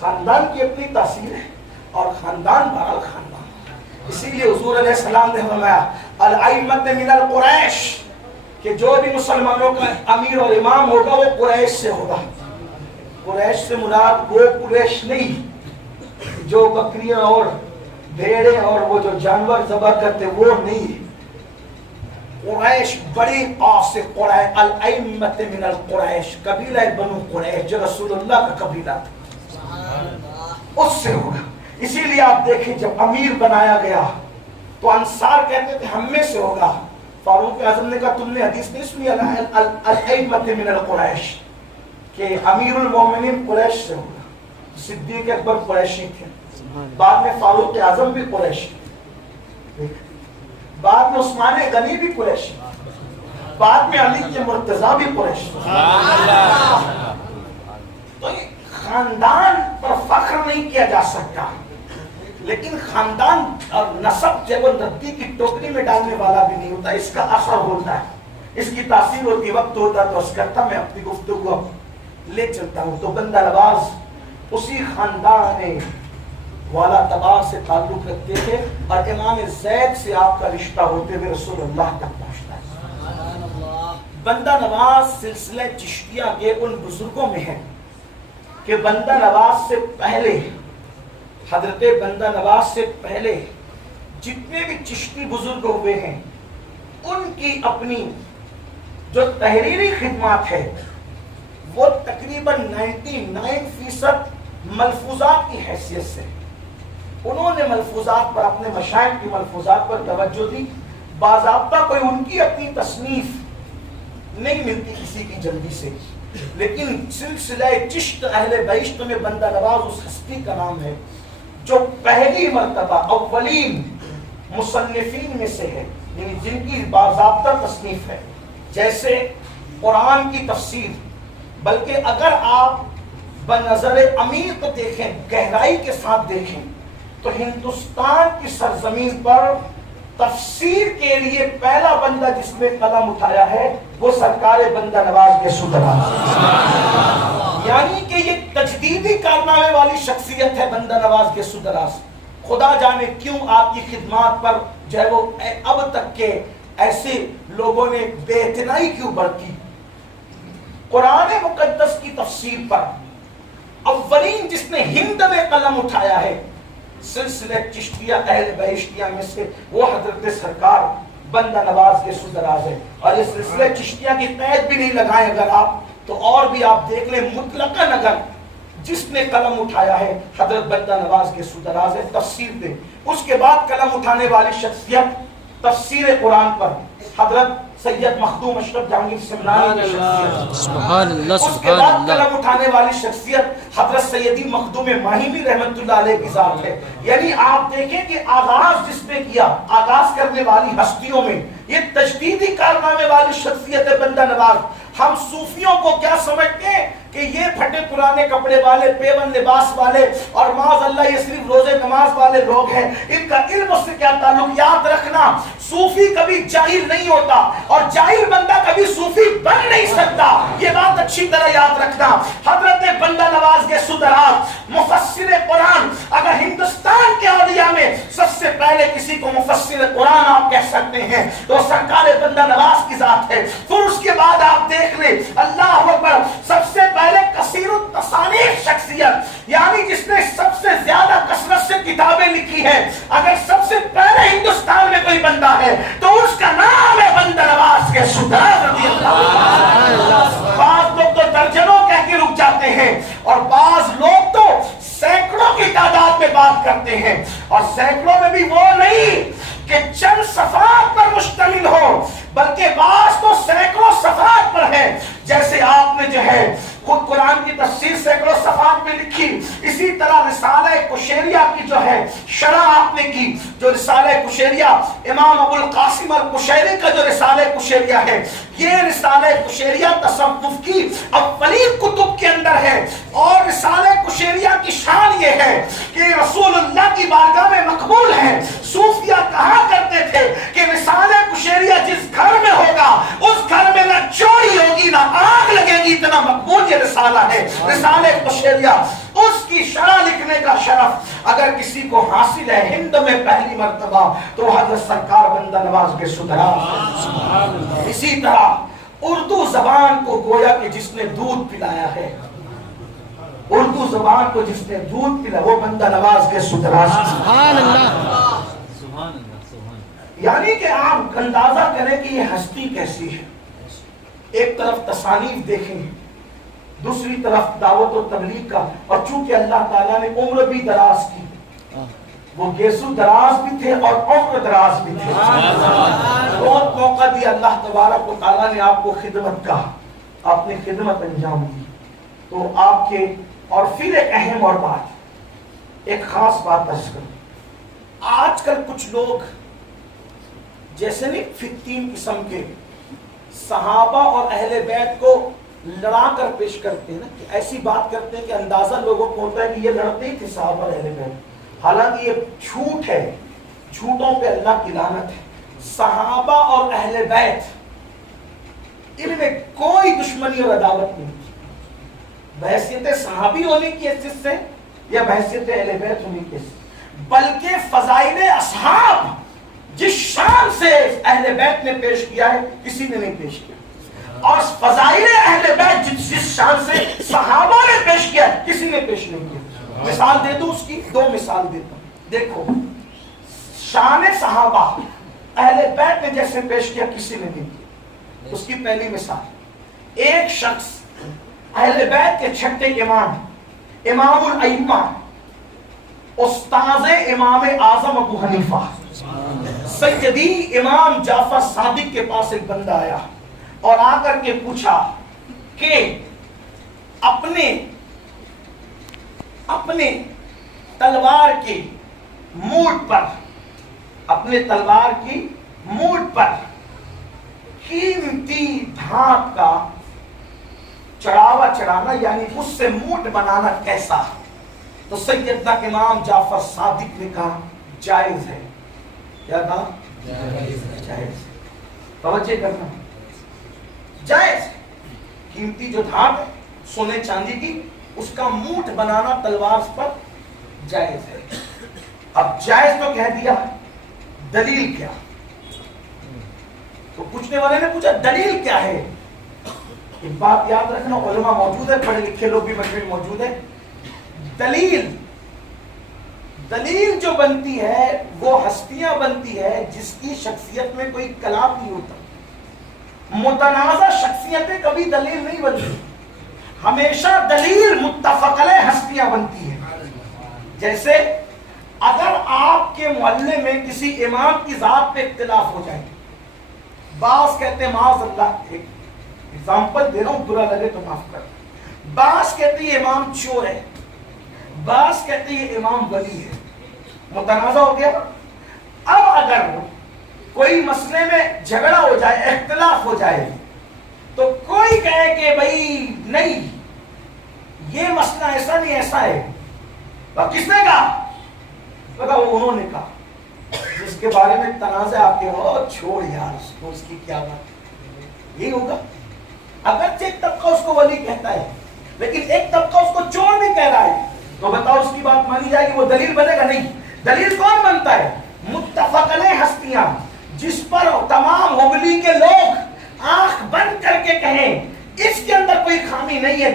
خاندان کی اپنی تاثیر ہے، اور خاندان بہرحال خاندان. اسی لیے حضور علیہ السلام نے فرمایا الائمۃ من القریش، کہ جو بھی مسلمانوں کا امیر اور امام ہوگا وہ قریش سے ہوگا. قریش سے مراد وہ قریش نہیں جو بکریاں اور بھیڑیں اور وہ جو جانور ذبح کرتے، وہ نہیں. قریش بڑی قاف سے قریش، الائمۃ من القریش، قبیلہ بنو قریش جو رسول اللہ کا قبیلہ تھا. اس سے ہوگا. اسی لیے آپ دیکھیں جب امیر بنایا گیا تو انصار کہتے تھے ہم میں سے ہوگا. فاروق اعظم نے کہا تم نے حدیث نہیں سنی الائمۃ من القریش کہ امیر المومنین قریش سے ہوگا. صدیق اکبر قریشی تھے, بعد میں فاروق اعظم بھی قریشی, بعد میں عثمان غنی بھی قریشی, بعد میں علی کے مرتضیٰ بھی قریشی. تو یہ خاندان پر فخر نہیں کیا جا سکتا, لیکن خاندان اور نسب جب ندی کی ٹوکری میں ڈالنے والا بھی نہیں ہوتا, اس کا اثر ہوتا ہے, اس کی تاثیر ہوتی, وقت ہوتا تو اس کرتا میں اپنی گفتگو لے چلتا ہوں. تو بندہ نواز اسی خاندان والا تبار سے تعلق رکھتے تھے اور امام زید سے آپ کا رشتہ ہوتے ہوئے رسول اللہ تک پہنچتا ہے. بندہ نواز سلسلہ چشتیہ کے ان بزرگوں میں ہے کہ بندہ نواز سے پہلے, حضرت بندہ نواز سے پہلے جتنے بھی چشتی بزرگ ہوئے ہیں ان کی اپنی جو تحریری خدمات ہے وہ تقریباً 99% ملفوظات کی حیثیت سے. انہوں نے ملفوظات پر, اپنے مشائخ کی ملفوظات پر توجہ دی. باضابطہ کوئی ان کی اپنی تصنیف نہیں ملتی کسی کی جلدی سے, لیکن سلسلہ چشت اہل بہشت میں بندہ نواز اس ہستی کا نام ہے جو پہلی مرتبہ اولین مصنفین میں سے ہے, یعنی جن کی باضابطہ تصنیف ہے. جیسے قرآن کی تفسیر, بلکہ اگر آپ بنظر عمیق دیکھیں, گہرائی کے ساتھ دیکھیں, تو ہندوستان کی سرزمین پر تفسیر کے لیے پہلا بندہ جس نے قلم اٹھایا ہے وہ سرکار بندہ نواز کے سدراز, یعنی کہ یہ تجدیدی کارنامے والی شخصیت ہے بندہ نواز کے سدراز. خدا جانے کیوں آپ کی خدمات پر جو ہے وہ اب تک کے ایسے لوگوں نے بے اعتنائی کیوں برتی. قرآن مقدس کی تفسیر پر اولین جس نے ہند میں قلم اٹھایا ہے سلسلہ چشتیہ اہل بہشتیہ میں سے وہ حضرت سرکار بندہ نواز کے سدراز ہے. اور اس سلسلہ چشتیہ کی قید بھی نہیں لگائیں اگر آپ تو اور بھی آپ دیکھ لیں, مطلقاً اگر جس نے قلم اٹھایا ہے حضرت بندہ نواز کے سدراز ہے تفسیر پہ. اس کے بعد قلم اٹھانے والی شخصیت تفسیر قرآن پر حضرت سید مخدوم اشرف جہانگیر سمنانی کی شخصیت. سبحان اللہ. اس کے بعد قلم اٹھانے والی شخصیت حضرت سیدی مخدوم ماہمی رحمت اللہ علیہ کی ذات ہے. یعنی آپ دیکھیں کہ آغاز جس نے کیا, آغاز کرنے والی ہستیوں میں یہ تجدیدی کارنامے والی شخصیت ہے بندہ نواز. ہم صوفیوں کو کیا سمجھتے ہیں کہ یہ پھٹے پرانے کپڑے والے, پیون لباس والے اور معاذ اللہ یہ صرف روزے نماز والے لوگ ہیں, ان کا علم اس سے کیا تعلق. یاد رکھنا صوفی کبھی جاہل نہیں ہوتا اور جاہل بندہ کبھی صوفی بن نہیں سکتا, یہ بات اچھی طرح یاد رکھنا. حضرت بندہ نواز کے سدراز مفسر قرآن, اگر ہندوستان کے اولیاء میں سب سے پہلے کسی کو مفسر قرآن آپ کہہ سکتے ہیں تو سرکار بندہ نواز کی ذات ہے. پھر اس کے بعد آپ دیکھ لیں اللہ اکبر, سب سے پہلے کثیر التصانیف شخصیت, یعنی جس نے سب سے زیادہ کثرت سے کتابیں لکھی ہیں. اگر سب سے پہلے ہندوستان میں کوئی بندہ ہے تو اس کا نام ہے بندہ نواز کے سدراز رضی اللہ. بعض لوگ تو درجنوں کہہ کے رک جاتے ہیں اور بعض لوگ تو سینکڑوں کی تعداد میں بات کرتے ہیں, اور سینکڑوں میں بھی وہ نہیں کہ چند صفحات پر مشتمل ہو, بلکہ بعض تو سینکڑوں صفحات پر ہے. جیسے آپ نے جو ہے خود قرآن کی تفسیر سینکڑوں صفحات میں لکھی, اسی طرح رسالہ کشیریہ کی جو ہے شرح آپ نے کی. جو رسالہ کشیریہ امام ابو القاسم القشیری کا جو رسالہ کشیریہ ہے, یہ رسالہ کشیریہ تصوف کی اولین کتب کے اندر ہے. اور رسالہ کشیریہ کی شان یہ ہے کہ رسول اللہ کی بارگاہ میں مقبول ہے. صوفیہ کہا کرتے تھے کہ رسالہ کشیریہ جس گھر میں ہوگا اس گھر میں نہ چوری ہوگی نہ آگ لگے گی, اتنا مقبول یہ رسالہ ہے. رسالہ کشیریہ, اس کی شرح لکھنے کا شرف اگر کسی کو حاصل ہے ہند میں پہلی مرتبہ تو حضرت سرکار بندہ نواز کے سدراز. اسی طرح اردو زبان کو گویا کہ جس نے دودھ پلایا ہے, اردو زبان کو جس نے دودھ پلایا وہ بندہ نواز کے سدراز. سبحان اللہ. یعنی کہ آپ اندازہ کریں کہ یہ ہستی کیسی ہے. ایک طرف تصانیف دیکھیں, دوسری طرف دعوت و تبلیغ کا، اور چونکہ اللہ تعالیٰ نے عمر بھی دراز کی، وہ گیسو دراز بھی تھے اور عمر دراز بھی تھے، بہت موقع دیا اللہ تبارک و تعالیٰ نے آپ کو خدمت کا، آپ نے خدمت انجام دی، تو آپ کے، اور پھر ایک اہم اور بات، ایک خاص بات عرض کروں، آج کل کچھ لوگ جیسے نہیں فتین قسم کے صحابہ اور اہل بیت کو لڑا کر پیش کرتے ہیں نا، کہ ایسی بات کرتے ہیں کہ اندازہ لوگوں کو ہوتا ہے کہ یہ لڑتے ہی تھے صحابہ اور اہل بیت، حالانکہ یہ جھوٹ ہے، جھوٹوں پہ اللہ کی لعنت ہے۔ صحابہ اور اہل بیت ان میں کوئی دشمنی اور عداوت نہیں تھی، بحیثیت صحابی ہونے کی حیثیت سے یا بحیثیت اہل بیت ہونے کی حیثیت، بلکہ فضائل اصحاب جس شان سے اہل بیت نے پیش کیا ہے کسی نے نہیں پیش کیا، اور فضائل اہل بیت جس شان سے صحابہ نے پیش کیا ہے کسی نے پیش نہیں کیا۔ مثال دے دوں اس کی، دو مثال دیتا ہوں، دیکھو شان صحابہ اہل بیت نے جیسے پیش کیا کسی نے نہیں کیا۔ اس کی پہلی مثال، ایک شخص اہل بیت کے چھٹے امام، امام الائمہ، استاذ امام اعظم ابو حنیفہ سیدی امام جعفر صادق کے پاس ایک بندہ آیا اور آ کر کے پوچھا کہ اپنے تلوار کی موٹ پر، اپنے تلوار کی موٹ پر قیمتی دھات کا چڑھاوا چڑھانا، یعنی اس سے موٹ بنانا کیسا؟ تو سیدنا امام جعفر صادق نے کہا جائز ہے۔ کیا کہا؟ جائز۔ توجہ کرنا، جائز۔ قیمتی جو دھات ہے سونے چاندی کی، اس کا موٹ بنانا تلوار پر جائز ہے۔ اب جائز تو کہہ دیا، دلیل کیا؟ تو پوچھنے والے نے پوچھا دلیل کیا ہے؟ ایک بات یاد رکھنا، علماء موجود ہے، پڑھے لکھے لوگ بھی مجمع موجود ہے۔ دلیل جو بنتی ہے وہ ہستیاں بنتی ہے جس کی شخصیت میں کوئی کلام نہیں ہوتا۔ متنازع شخصیتیں کبھی دلیل نہیں بنتی، ہمیشہ دلیل متفق علیہ ہستیاں بنتی ہیں۔ جیسے اگر آپ کے محلے میں کسی امام کی ذات پہ اختلاف ہو جائے، بعض کہتے ہیں معاذ اللہ، ایک ایگزامپل دے رہا ہوں، برا لگے تو معاف کر، بعض کہتے ہیں امام چور ہے، بعض کہتے ہیں امام ولی ہے، متنازع ہو گیا۔ اب اگر کوئی مسئلے میں جھگڑا ہو جائے، اختلاف ہو جائے، تو کوئی کہے کہ بھائی نہیں یہ مسئلہ ایسا نہیں ایسا ہے، کس نے کہا؟ وہ انہوں نے کہا، جس کے بارے میں تنازع آپ کے ہو، چھوڑ یار اس کو، اس کی کیا بات، یہی ہوگا۔ اگرچہ ایک طبقہ اس کو ولی کہتا ہے لیکن ایک طبقہ اس کو چور بھی کہہ رہا ہے، تو بتاؤ اس کی بات مانی جائے گی؟ وہ دلیل بنے گا؟ نہیں۔ دلیل کون بنتا ہے؟ متفق علیہ ہستیاں، جس پر تمام ہوگلی کے لوگ آنکھ بند کر کے کہیں اس کے اندر کوئی خامی نہیں ہے،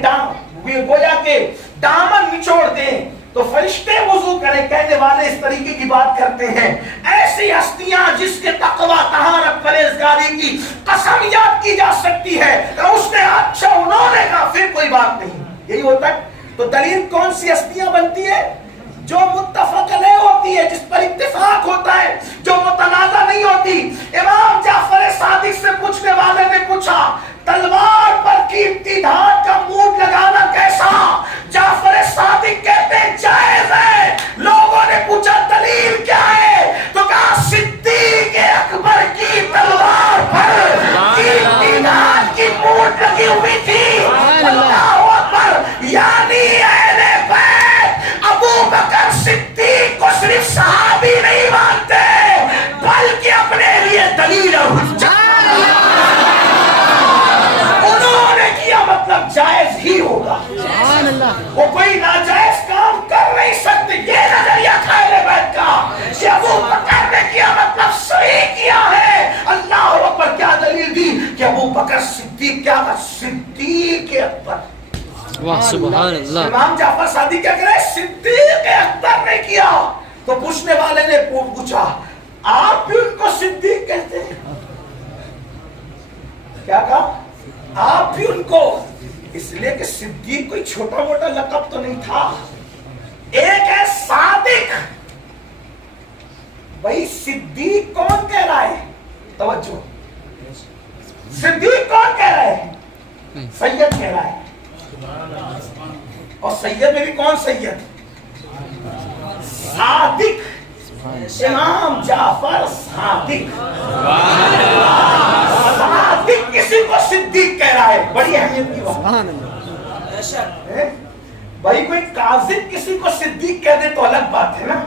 گویا کہ دامن نچوڑ دیں تو فرشتے وضو کریں، کہنے والے اس طریقے کی بات کرتے ہیں۔ ایسی ہستیاں جس کے تقوی، طہارت، پرہیزگاری کی قسم یاد کی جا سکتی ہے، اس نے اچھا انہوں نے کہا، پھر کوئی بات نہیں، یہی ہوتا ہے۔ تو دلیل کون سی ہستیاں بنتی ہے؟ جو متفق علیہ ہوتی ہے، جس پر اتفاق ہوتا ہے، جو متنازع نہیں ہوتی۔ امام جعفر صادق سے پوچھنے والے نے پوچھا تلوار پر قیمتی دھات کا موٹ لگانا کیسا؟ جعفر صادق کہتے ہیں جائز ہے۔ لوگوں نے پوچھا دلیل کیا ہے؟ تو کہا صدیق اکبر کی تلوار پر قیمتی دھات کی موٹ لگی ہوئی تھی۔ اللہ اکبر، یعنی اہل بیت ابو بکر صدیق کو صرف صحابی نہیں مانتے بلکہ اپنے لیے دلیل اور حجت، انہوں نے کیا مطلب جائز ہی ہوگا، وہ کوئی ناجائز کام کر نہیں سکتے۔ یہ نظریہ تھا اہل بیت کا کہ ابو بکر نے کیا مطلب صحیح کیا ہے۔ اللہ اکبر، کیا دلیل دی کہ ابو بکر صدیق کیا تھا؟ صدیق اکبر۔ واہ سبحان اللہ۔ امام جعفر صادق کیا کرے؟ صدیق اکبر نے کیا۔ تو پوچھنے والے نے پوچھا آپ بھی ان کو صدیق کہتے ہیں؟ کیا کہا؟ آپ بھی ان کو اس لیے کہ صدیق کوئی چھوٹا موٹا لقب تو نہیں تھا. ایک ہے صادق. بھائی صدیق کون کہہ رہا ہے؟ توجہ. صدیق کون کہہ رہا ہے؟ سید کہہ رہا ہے. اور سید میں بھی کون سید؟ صادق. امام جعفر صادق. صادق کسی کو صدیق کہہ رہا ہے. بڑی اہمیت کی بات. بھائی کوئی کاذب کسی کو صدیق کہہ دے تو الگ بات ہے نا.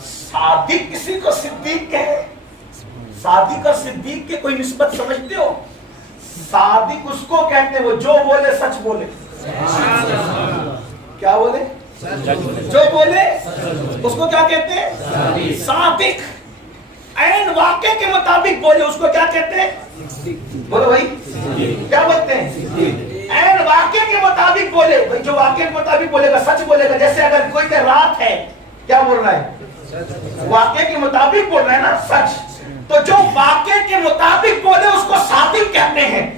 صادق کسی کو صدیق کہے. صادق اور صدیق کے کوئی نسبت سمجھتے ہو؟ صادق اس کو کہتے ہیں وہ جو بولے سچ بولے. کیا بولے؟ جو بولے اس کو کیا کہتے ہیں؟ صادق. عین واقعے کے مطابق بولے اس کو کیا کہتے ہیں؟ بولو بھائی کیا بولتے ہیں؟ عین واقعے کے مطابق بولے. بھائی جو واقعے کے مطابق بولے گا سچ بولے گا. جیسے اگر کوئی کہ رات ہے کیا بول رہا ہے؟ واقعے کے مطابق بول رہا ہے نا سچ. تو جو واقعے کے مطابق بولے اس کو صادق کہتے ہیں.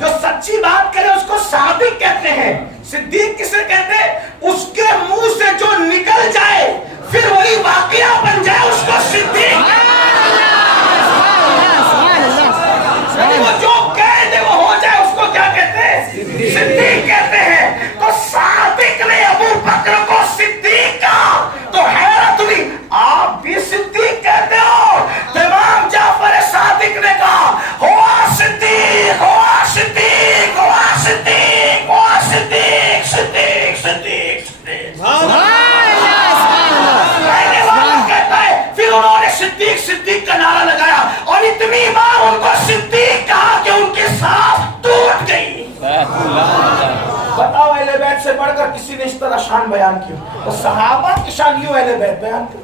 جو سچی بات کرے اس کو صادق کہتے ہیں. صدیق کسے کہتے ہیں؟ اس کے منہ سے جو نکل جائے پھر وہی واقعہ بن جائے اس کو صدیق. وہ جو کہہ دے وہ ہو جائے اس کو کیا کہتے ہیں؟ صدیق کہتے ہیں. تو صادق نے ابو بکر کو صدیق کہا تو حیرت ہوئی. آپ بھی صدیق کہتے ہو؟ امام جعفر صادق نے کہا ہوا صدیق ہوا صدیق ہوا صدیق ہوا صدیق صدیق صدیق صدیق. پھر انہوں نے صدیق صدیق کا نعرہ لگایا اور اتنی بار ان کو صدیق کہا کہ ان کی سانس ٹوٹ گئی. بتاؤ اہل بیت سے بڑھ کر کسی نے اس طرح شان بیان کی؟ اور صحابہ کی شان یوں اہل بیت بیان کی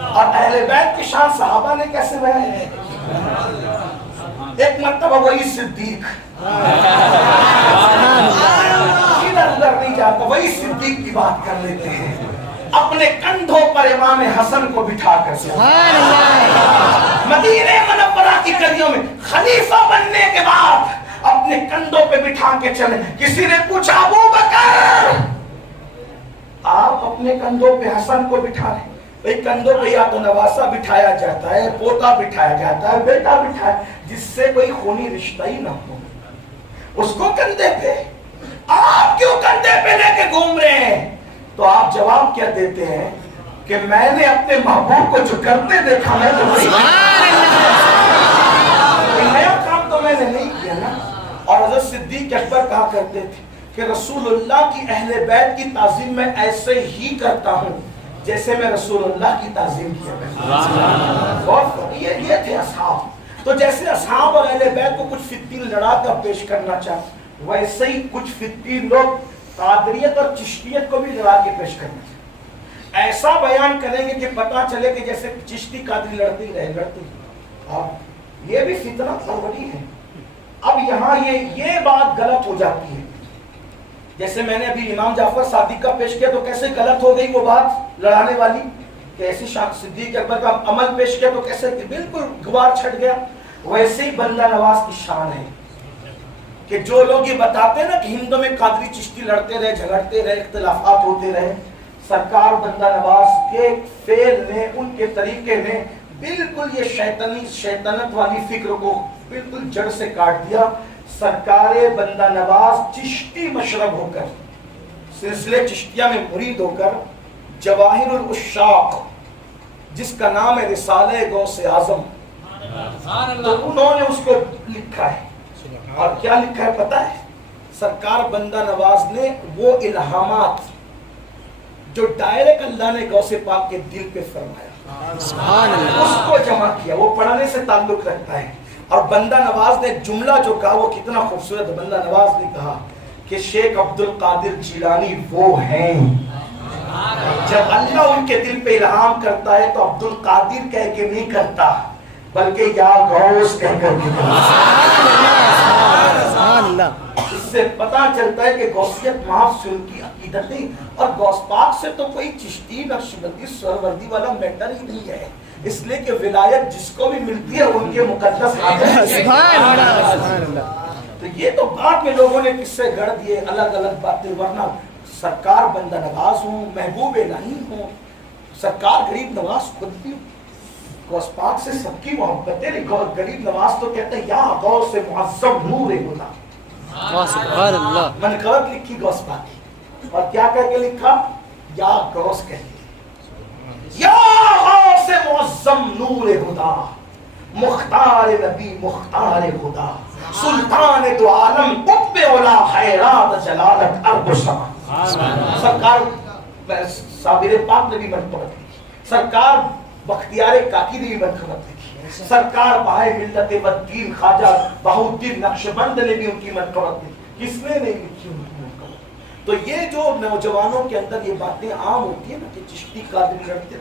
اور اہل بیت کی شان صحابہ نے کیسے بیان کی؟ ایک مرتبہ وہی صدیق ادھر ادھر نہیں جاتا. وہی صدیق کی بات کر لیتے ہیں. اپنے کندھوں پر امام حسن کو بٹھا کر مدینہ منورہ کی گلیوں میں خلیفہ بننے کے بعد اپنے کندھوں پہ بٹھا کے چلے. کسی نے پوچھا ابو بکر آپ اپنے کندھوں پہ حسن کو بٹھا لیں. بھئی کندھوں پہ یا تو نواسا بٹھایا جاتا ہے, پوتا بٹھایا جاتا ہے, بیٹا بٹھایا, جس سے کوئی خونی رشتہ ہی نہ ہو. اس کو کندھے پہ آپ کیوں کندھے پہ لے کے گھوم رہے ہیں؟ تو آپ جواب کیا دیتے ہیں کہ میں نے اپنے محبوب کو جو کرتے دیکھا میں تو نیا کام تو میں نے نہیں کیا نا. اور حضرت صدیق اکبر کہا کرتے تھے کہ رسول اللہ کی اہل بیت کی تعظیم میں ایسے ہی کرتا ہوں جیسے میں رسول اللہ کی تعظیم کیا کرتا ہوں. یہ تھے اصحاب. تو جیسے اصحاب اور اہل بیت کو کچھ فتیل لڑا کر پیش کرنا چاہتے ویسے ہی کچھ فتیل لوگ قادریت اور چشتیت کو بھی لڑا کے پیش کرنا چاہتے. ایسا بیان کریں گے کہ پتا چلے کہ جیسے چشتی قادری لڑتی رہے. یہ بھی فتنہ پروری ہے. اب یہاں یہ بات غلط ہو جاتی ہے. جیسے میں نے ابھی امام جعفر صادق کا پیش کیا تو کیسے غلط ہو گئی وہ بات لڑانے والی, کہ ایسی شان صدیق اکبر کا عمل پیش کیا تو کیسے بالکل غبار چھٹ گیا. ویسے ہی بندہ نواز کی شان ہے کہ جو لوگ یہ بتاتے ہیں نا کہ ہندوں میں قادری چشتی لڑتے رہے, جھگڑتے رہے, اختلافات ہوتے رہے, سرکار بندہ نواز کے فعل نے, ان کے طریقے نے بالکل یہ شیطنت والی فکر کو بالکل جڑ سے کاٹ دیا. سرکار بندہ نواز چشتی مشرب ہو کر, سلسلے چشتیہ میں مرید ہو کر, جواہر العشاق جس کا نام ہے رسالہ غوث اعظم, تو انہوں نے اس کو لکھا ہے. اور کیا لکھا ہے پتہ ہے؟ سرکار بندہ نواز نے وہ الہامات جو ڈائریکٹ اللہ نے غوث پاک کے دل پہ فرمایا اس کو جمع کیا. وہ پڑھنے سے تعلق رکھتا ہے. اور بندہ نواز نے جملہ جو کہا وہ کتنا خوبصورت. بندہ نواز نے کہا کہ شیخ عبد القادر جیلانی وہ ہیں, جب اللہ ان کے دل پہ الہام کرتا ہے تو عبد القادر کہہ کے نہیں کرتا بلکہ یا غوث کہہ کر کے کرتا. اس سے پتا چلتا ہے کہ غوثیت محض سے ان کی عقیدت نہیں, اور غوث پاک سے تو کوئی چشتی نقشبندی سہروردی والا میٹر ہی نہیں ہے. اس لیے کہ ولایت جس کو بھی ملتی ہے ان کے مقدس ہاتھ. تو یہ تو بعد میں لوگوں نے کس سے گڑھ دیے الگ الگ باتیں، ورنہ سرکار بندہ نواز ہوں، محبوب الہی ہوں، سرکار غریب نواز خود بھی غوث پاک سے سب کی محبت ہے، لیکن غریب نواز تو کہتے ہیں یا غوث معظم نور خدا، سبحان اللہ. منقبت لکھی غوث پاک کی، اور کیا کہہ کے لکھا؟ یا غوث کہہ کے، یا غوث معظم نور خدا، مختار نبی مختار خدا، سلطان دو عالم قطب اولا خیرات جلالت ارب و سما. سرکار صابر پاک نے بھی منقبت لکھی، سرکار بختیار کاکی نے بھی منقبت لکھی، سرکار بہائے ملت والدین خواجہ بہاؤالدین نقشبند نے بھی ان کی منقبت لکھی. کس نے نہیں لکھی ان کی منقبت؟ تو یہ جو نوجوانوں کے اندر یہ باتیں عام ہوتی ہیں نا کہ چشتی قادری لڑتے،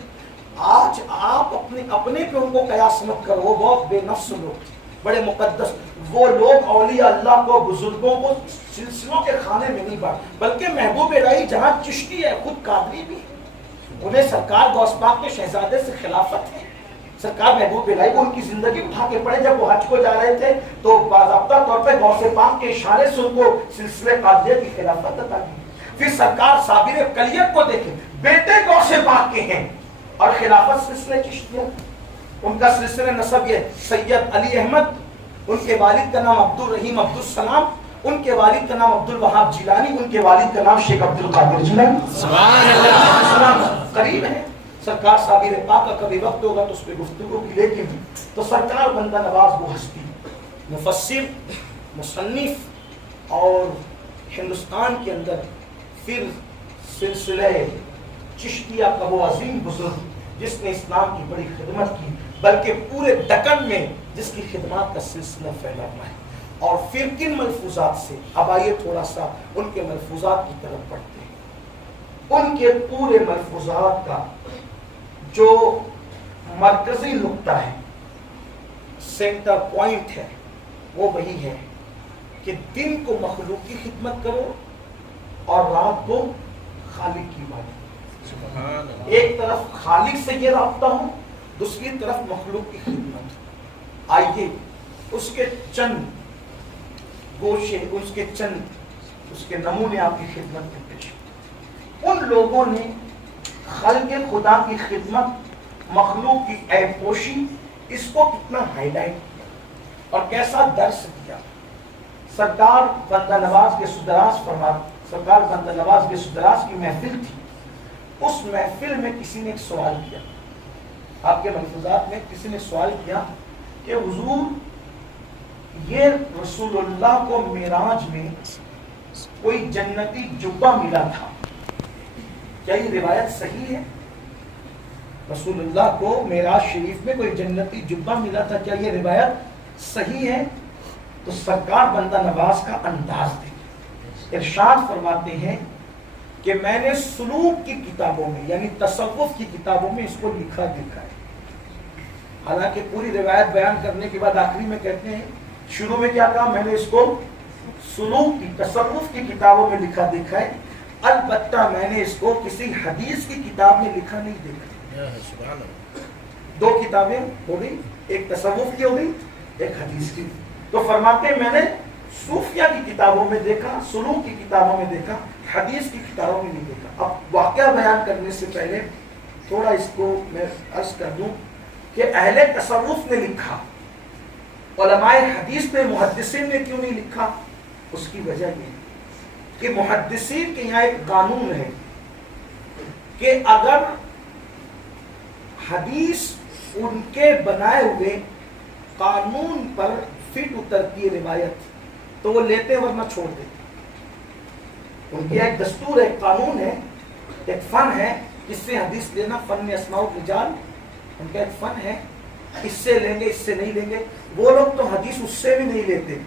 آج آپ اپنے پہ ان کو قیاس مت کرو، وہ بہت بے نفس لوگ تھے، بڑے مقدس، وہ لوگ اولیاء اللہ کو بزرگوں کو سلسلوں کے خانے میں نہیں بانٹ، بلکہ محبوب الہی جہاں چشتی ہے خود قادری بھی، انہیں سرکار غوث پاک کے شہزادے سے خلافت ہے. سرکار محبوب الہی کو ان کی زندگی اٹھا کے پڑھے، جب وہ حج کو جا رہے تھے تو باضابطہ طور پہ غوث پاک کے اشارے سے ان کو سلسلے قادریہ کی خلافت عطا کی. پھر سرکار صابر کلیت کو دیکھیں، بیٹے غوث پاک کے ہیں اور خلافت سلسلے چشتیہ، ان کا سلسلہ نسب یہ سید علی احمد، ان کے والد کا نام عبد الرحیم عبد السلام، ان کے والد کا نام عبد الوہاب جیلانی، ان کے والد کا نام شیخ عبد القادر جیلانی. سبحان اللہ. قریب ہے. سرکار صابر پاک کا کبھی وقت ہوگا تو اس پہ گفتگو کی، لیکن تو سرکار بندہ نواز وہ ہستی، مفسر، مصنف، اور ہندوستان کے اندر پھر سلسلہ چشتیہ کا وہ عظیم بزرگ جس نے اسلام کی بڑی خدمت کی، بلکہ پورے دکن میں جس کی خدمات کا سلسلہ پھیلا ہوا ہے. اور پھر کن ملفوظات سے، اب آئیے تھوڑا سا ان کے ملفوظات کی طرف پڑھتے ہیں. ان کے پورے ملفوظات کا جو مرکزی نقطہ ہے، سینٹر پوائنٹ ہے، وہ وہی ہے کہ دن کو مخلوق کی خدمت کرو اور رات کو خالق کی عبادت. ایک طرف خالق سے یہ رابطہ ہو، دوسری طرف مخلوق کی خدمت. آئیے اس کے چند گوشے، اس کے نمونے آپ کی خدمت میں پیش. ان لوگوں نے خلق خدا کی خدمت، مخلوق کی عیب پوشی، اس کو کتنا ہائی لائٹ کیا اور کیسا درس دیا. سرکار بندہ نواز کے سدراس سرکار بندہ نواز کے سدراس کی محفل تھی. اس محفل میں کسی نے ایک سوال کیا، آپ کے ملفوظات میں کسی نے سوال کیا کہ حضور یہ رسول اللہ کو معراج میں کوئی جنتی جبہ ملا تھا، کیا یہ روایت صحیح ہے؟ رسول اللہ کو معراج شریف میں کوئی جنتی جبہ ملا تھا، کیا یہ روایت صحیح ہے؟ تو سرکار بندہ نواز کا انداز دیکھیں، ارشاد فرماتے ہیں کہ میں نے سلوک کی کتابوں میں یعنی تصوف کی کتابوں میں اس کو لکھا دیکھا ہے. حالانکہ پوری روایت بیان کرنے کے بعد آخری میں کہتے ہیں، شروع میں کیا کہا؟ میں نے اس کو سلوک کی تصوف کی کتابوں میں لکھا دیکھا ہے، البتہ میں نے اس کو کسی حدیث کی کتاب میں لکھا نہیں دیکھا. دو کتابیں ہو گئی، ایک تصوف کی ہو گئی، ایک حدیث کی. تو فرماتے ہیں میں نے صوفیہ کی کتابوں میں دیکھا، سلوک کی کتابوں میں دیکھا، حدیث کی کتابوں میں نہیں دیکھا. اب واقعہ بیان کرنے سے پہلے تھوڑا اس کو میں عرض کر دوں کہ اہل تصوف نے لکھا، علماء حدیث نے، محدثین نے کیوں نہیں لکھا؟ اس کی وجہ یہ ہے کہ محدثین کے یہاں ایک قانون ہے کہ اگر حدیث ان کے بنائے ہوئے قانون پر فٹ اترتی ہے روایت تو وہ لیتے ورنہ چھوڑ دیتے. ان کی ایک دستور ہے، ایک قانون ہے، ایک فن ہے، اس سے حدیث لینا، فن اسماء الرجال ان کا ایک فن ہے، اس سے لیں گے، اس سے نہیں لیں گے. وہ لوگ تو حدیث اس سے بھی نہیں لیتے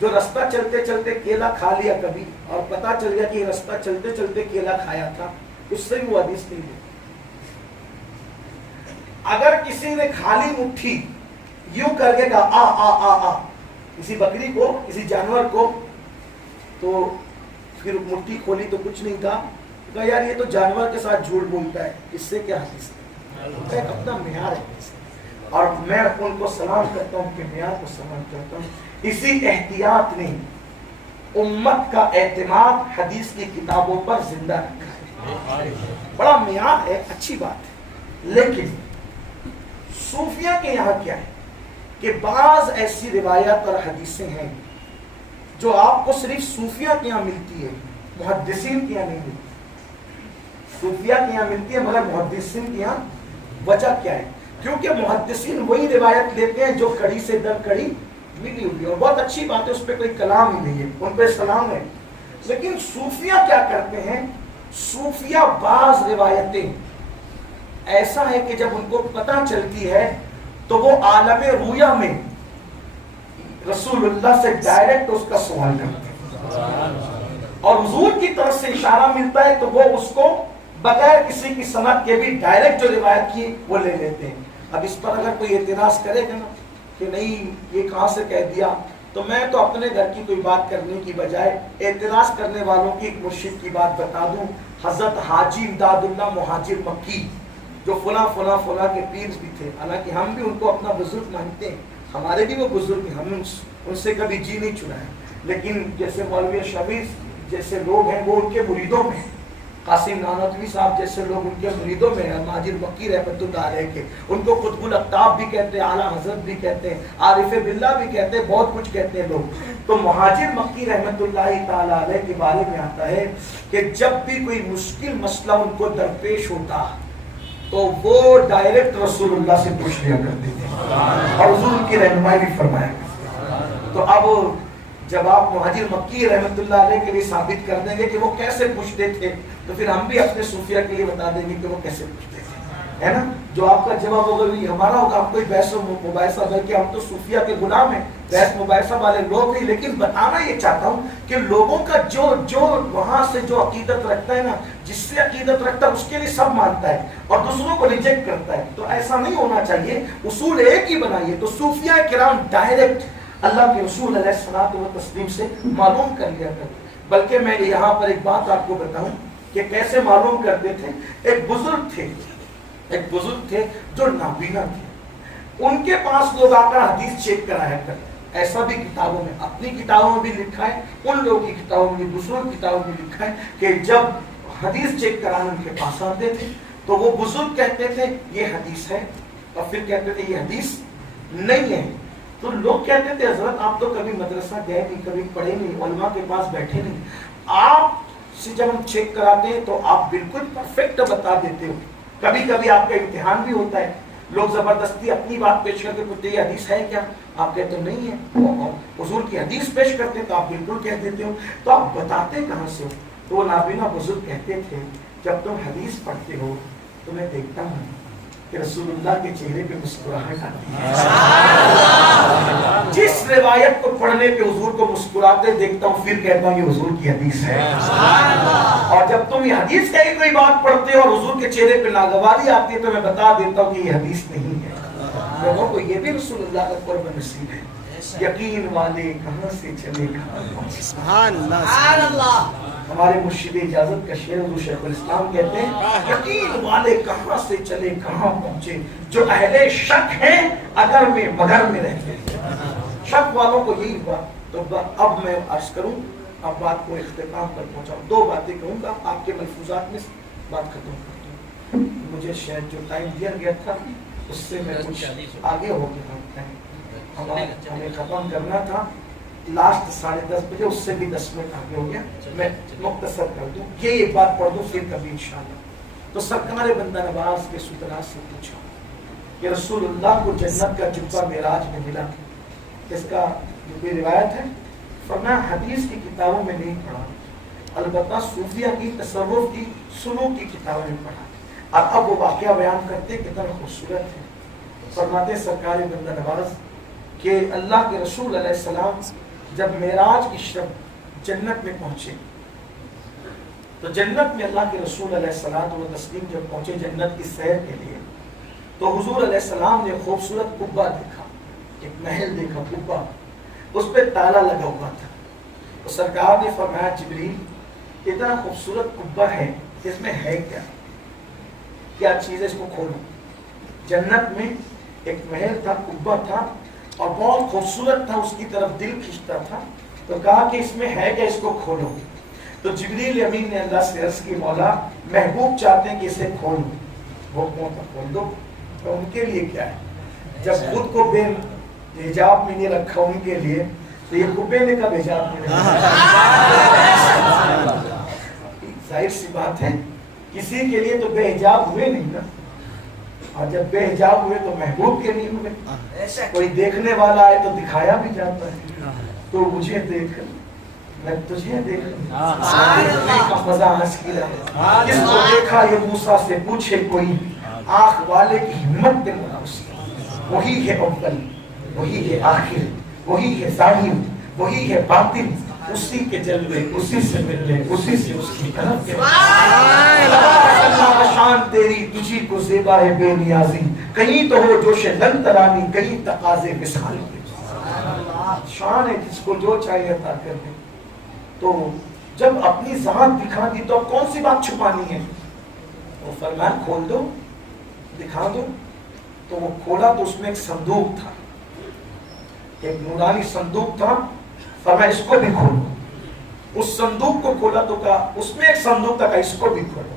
جو رستہ چلتے چلتے کیلا کھا لیا کبھی اور پتا چل گیا کہ رستہ چلتے چلتے کیلا کھایا تھا، اس سے بھی وہ حدیث نہیں لیتے. اگر کسی نے خالی مٹھی یوں کر کے کہا آ آ آ آ کسی بکری کو، کسی جانور کو، تو پھر مٹھی کھولی تو کچھ نہیں تھا، کہا یار یہ تو جانور کے ساتھ جھوٹ بولتا ہے، اس سے کیا حدیث ہے؟ ایک اپنا معیار ہے. اور میں ان کو سلام کرتا ہوں کہ میاں کو سلام کرتا ہوں. اسی احتیاط نے امت کا اعتماد حدیث کی کتابوں پر زندہ رکھا ہے. بڑا معیار ہے, اچھی بات ہے. لیکن صوفیہ کے یہاں کیا ہے کہ بعض ایسی روایات اور حدیثیں ہیں جو آپ کو صرف صوفیہ کے یہاں ملتی ہے, محدثین کے یہاں نہیں ملتی. صوفیہ کے یہاں ملتی ہے مگر محدثین کے یہاں. وجہ کیا ہے؟ کیونکہ محدثین وہی روایت لیتے ہیں جو کڑی سے در کڑی ملی ہوئی ہے, اور بہت اچھی بات ہے, اس پہ کوئی کلام ہی نہیں ہے, ان پہ سلام ہے. لیکن صوفیہ کیا کرتے ہیں؟ صوفیہ بعض روایتیں ایسا ہے کہ جب ان کو پتہ چلتی ہے تو وہ عالم رویا میں رسول اللہ سے ڈائریکٹ اس کا سوال کرتے ہیں, اور حضور کی طرف سے اشارہ ملتا ہے تو وہ اس کو بغیر کسی کی سند کے بھی ڈائریکٹ جو روایت کی وہ لے لیتے ہیں. اب اس پر اگر کوئی اعتراض کرے گا نا کہ نہیں یہ کہاں سے کہہ دیا, تو میں تو اپنے گھر کی کوئی بات کرنے کی بجائے اعتراض کرنے والوں کی ایک مرشد کی بات بتا دوں. حضرت حاجی امداد اللہ مہاجر مکی جو فلاں فلاں فلاں کے پیر بھی تھے, حالانکہ ہم بھی ان کو اپنا بزرگ مانتے ہیں, ہمارے بھی وہ بزرگ ہیں, ہم ان سے کبھی جی نہیں چرائے, لیکن جیسے مولوی شفیع جیسے لوگ ہیں وہ ان کے مریدوں میں, قاسم نانوتوی صاحب جیسے لوگ ان کے مریدوں میں ہیں, مہاجر مکی رحمۃ اللہ علیہ کے, ان کو قطب الاقطاب بھی کہتے ہیں, اعلیٰ حضرت بھی کہتے ہیں, عارف باللہ بھی کہتے ہیں, بہت کچھ کہتے ہیں لوگ. تو مہاجر مکی رحمۃ اللہ تعالی علیہ کے بارے میں آتا ہے کہ جب بھی کوئی مشکل مسئلہ ان کو درپیش ہوتا تو وہ ڈائریکٹ رسول اللہ سے پوچھ لیا کرتے تھے, اور حضور ان کی رہنمائی بھی فرمایا کرتے. تو اب جب آپ مہاجر مکی رحمۃ اللہ علیہ کے لیے ثابت کر دیں گے کہ وہ کیسے پوچھتے تھے, تو پھر ہم بھی اپنے صوفیہ کے لیے بتا دیں گے کہ وہ کیسے پوچھتے تھے, ہے نا. جو آپ کا جواب ہوگا ہمارا ہوگا, آپ کوئی بحث و مباحثہ, بلکہ ہم تو صوفیہ کے غلام ہیں, بحث مباحثہ والے لوگ نہیں. لیکن بتانا یہ چاہتا ہوں کہ لوگوں کا جو وہاں سے جو عقیدت رکھتا ہے نا, جس سے عقیدت رکھتا ہے اس کے لیے سب مانتا ہے اور دوسروں کو ریجیکٹ کرتا ہے. تو ایسا نہیں ہونا چاہیے, اصول ایک ہی بنائیے. تو صوفیہ کرام ڈائریکٹ اللہ کے رسول علیہ الصلوۃ والتسلیم سے معلوم کر لیا کرتے. بلکہ میں یہاں پر ایک بات آپ کو بتاؤں کہ کیسے معلوم کرتے تھے. ایک بزرگ تھے جو نابینا تھے, ان کے پاس لوگ آ کر حدیث چیک کرایا کرتے. ایسا بھی کتابوں میں, اپنی کتابوں میں بھی لکھا ہے, ان لوگوں کی کتابوں میں, دوسروں کی کتابوں میں لکھا ہے کہ جب حدیث چیک کرانے ان کے پاس آتے تھے تو وہ بزرگ کہتے تھے یہ حدیث ہے, اور پھر کہتے تھے یہ حدیث نہیں ہے. تو لوگ کہتے تھے حضرت آپ تو کبھی مدرسہ گئے نہیں, کبھی پڑھے نہیں, علماء کے پاس بیٹھے نہیں, آپ سے جب ہم چیک کراتے ہیں تو آپ بالکل پرفیکٹ بتا دیتے ہو. کبھی کبھی آپ کا امتحان بھی ہوتا ہے, لوگ زبردستی اپنی بات پیش کر کے پوچھتے یہ حدیث ہے کیا, آپ کہتے ہو نہیں ہے, اور حضور کی حدیث پیش کرتے تو آپ بالکل کہہ دیتے ہو. تو آپ بتاتے کہاں سے ہو؟ تو وہ نابینا بزرگ کہتے تھے جب تم حدیث پڑھتے ہو تو میں دیکھتا ہوں کہ رسول اللہ کے چہرے پہ مسکراہٹ آتی ہے. جس روایت کو پڑھنے پہ حضور کو مسکراتے دیکھتا ہوں پھر کہتا ہوں یہ حضور کی حدیث ہے. اور جب تم یہ حدیث کی کوئی بات پڑھتے ہو اور حضور کے چہرے پہ ناگواری آتی ہے تو میں بتا دیتا ہوں کہ یہ حدیث نہیں ہے. لوگوں کو یہ بھی رسول اللہ کا قرب نصیب ہے. یقین والے کہاں سے چلے کہاں پہنچے. سبحان اللہ, سبحان اللہ. ہمارے مرشد اجازت کا شعر حضور شیخ الاسلام کہتے ہیں یقین والے کہاں سے چلے کہاں پہنچے, جو اہل شک ہیں اگر میں مگر میں رہتے ہیں. شک والوں کو یہی ہوا. تو اب میں عرض کروں, اب بات کو اختتام پر پہنچاؤں. دو باتیں کہوں گا, آپ کے ملفوظات میں بات ختم کرتا ہوں. مجھے شاید جو ٹائم دیا گیا تھا اس سے میں کچھ آگے ہو گیا. ہمیں ختم کرنا تھا لاسٹ 10:30 بجے, اس سے بھی 10 منٹ آگے ہو گیا. میں مختصر کر دوں, یہ ایک بات پڑھ دوں پھر کبھی انشاءاللہ. تو سرکار بندہ نواز کے سدراج سے پوچھا کہ رسول اللہ کو جنت کا جبہ معراج میں ملا, اس کا جو بھی روایت ہے, فرمایا حدیث کی کتابوں میں نہیں پڑھا, البتہ صوفیہ کی, تصوف کی, سلوک کی کتابوں میں پڑھا. اب وہ واقعہ بیان کرتے کتنا خوبصورت ہے. فرماتے سرکار بندہ نواز کہ اللہ کے رسول علیہ السلام جب معراج کی شب جنت میں پہنچے تو جنت میں اللہ کے رسول علیہ السلام و تسلیم جب پہنچے جنت کی سیر کے لیے, تو حضور علیہ السلام نے خوبصورت قبہ دیکھا, ایک محل دیکھا قبہ, اس پہ تالا لگا ہوا تھا. تو سرکار نے فرمایا جبریل اتنا خوبصورت قبہ ہے, اس میں ہے کیا چیز ہے, اس کو کھولو. جنت میں ایک محل تھا، قبہ تھا اور بہت خوبصورت تھا، اس کی طرف دل کھینچتا تھا، تو کہا کہ اس میں ہے کہ اس کو کھولو. تو جبریل امین نے اللہ سے عرض کی مولا محبوب چاہتے ہیں کہ اسے کھولو. وہ کھول دو. تو ان کے لیے کیا ہے، جب خود کو بے حجاب میں نہیں رکھا ان کے لیے تو یہ قبے نے کب حجاب میں رکھا؟ ظاہر سی بات ہے کسی کے لیے تو بے حجاب ہوئے نہیں نا، اور جب بے حجاب ہوئے تو محبوب کے لیے ہوئے. کوئی دیکھنے والا آئے تو دکھایا بھی جاتا ہے، تو مجھے دیکھ میں تجھے دیکھ دیکھنے کا مزہ ہنس کی رہا. جس کو دیکھا یہ موسیٰ سے پوچھے کوئی، آنکھ والے کی ہمت پہ مناوسی. وہی ہے اول، وہی ہے آخر، وہی ہے ظاہر، وہی ہے باطن، اسی کے جلوے، اسی سے ملنے، اسی سے اس کی طرف کے. اللہ شان تیری تجھی کو زیبا ہے بے نیازی، کہیں تو ہو جوش لن ترانی، کہیں تقاضے مثال. شان ہے جس کو جو چاہیے عطا کر دے. تو جب اپنی ذات دکھا دی تو اب کون سی بات چھپانی ہے؟ وہ فرمایا کھول دو، دکھا دو. تو وہ کھولا تو اس میں ایک صندوق تھا، ایک نورانی صندوق تھا. فرمایا اس کو بھی کھولو. اس صندوق کو کھولا تو کہا اس میں ایک صندوق تھا، اس کو بھی کھولو.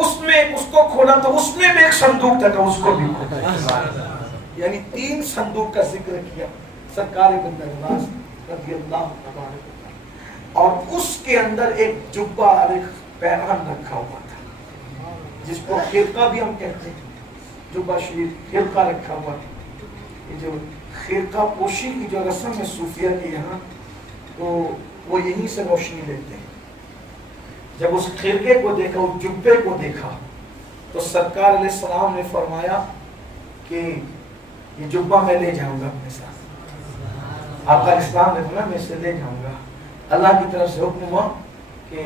اس میں اس کو کھولا تو اس میں بھی ایک صندوق تھا، اس کو بھی کھولو. یعنی 3 صندوق کا ذکر کیا سرکار بندرواز رضی اللہ عنہ. اور اس کے اندر ایک جبہ اور ایک پیرہن رکھا ہوا تھا، جس کو خرقہ بھی ہم کہتے ہیں. جبہ شریف خرقہ رکھا ہوا تھا. یہ جو خرقہ پوشی کی جو رسم ہے صوفیہ کے یہاں، تو وہ یہیں سے روشنی لیتے ہیں. جب اس خرقے کو دیکھا، اس جبے کو دیکھا، تو سرکار علیہ السلام نے فرمایا کہ یہ جبہ میں لے جاؤں گا اپنے ساتھ. آقا اسلام نے فرمایا میں اسے لے جاؤں گا. اللہ کی طرف سے حکم ہوا کہ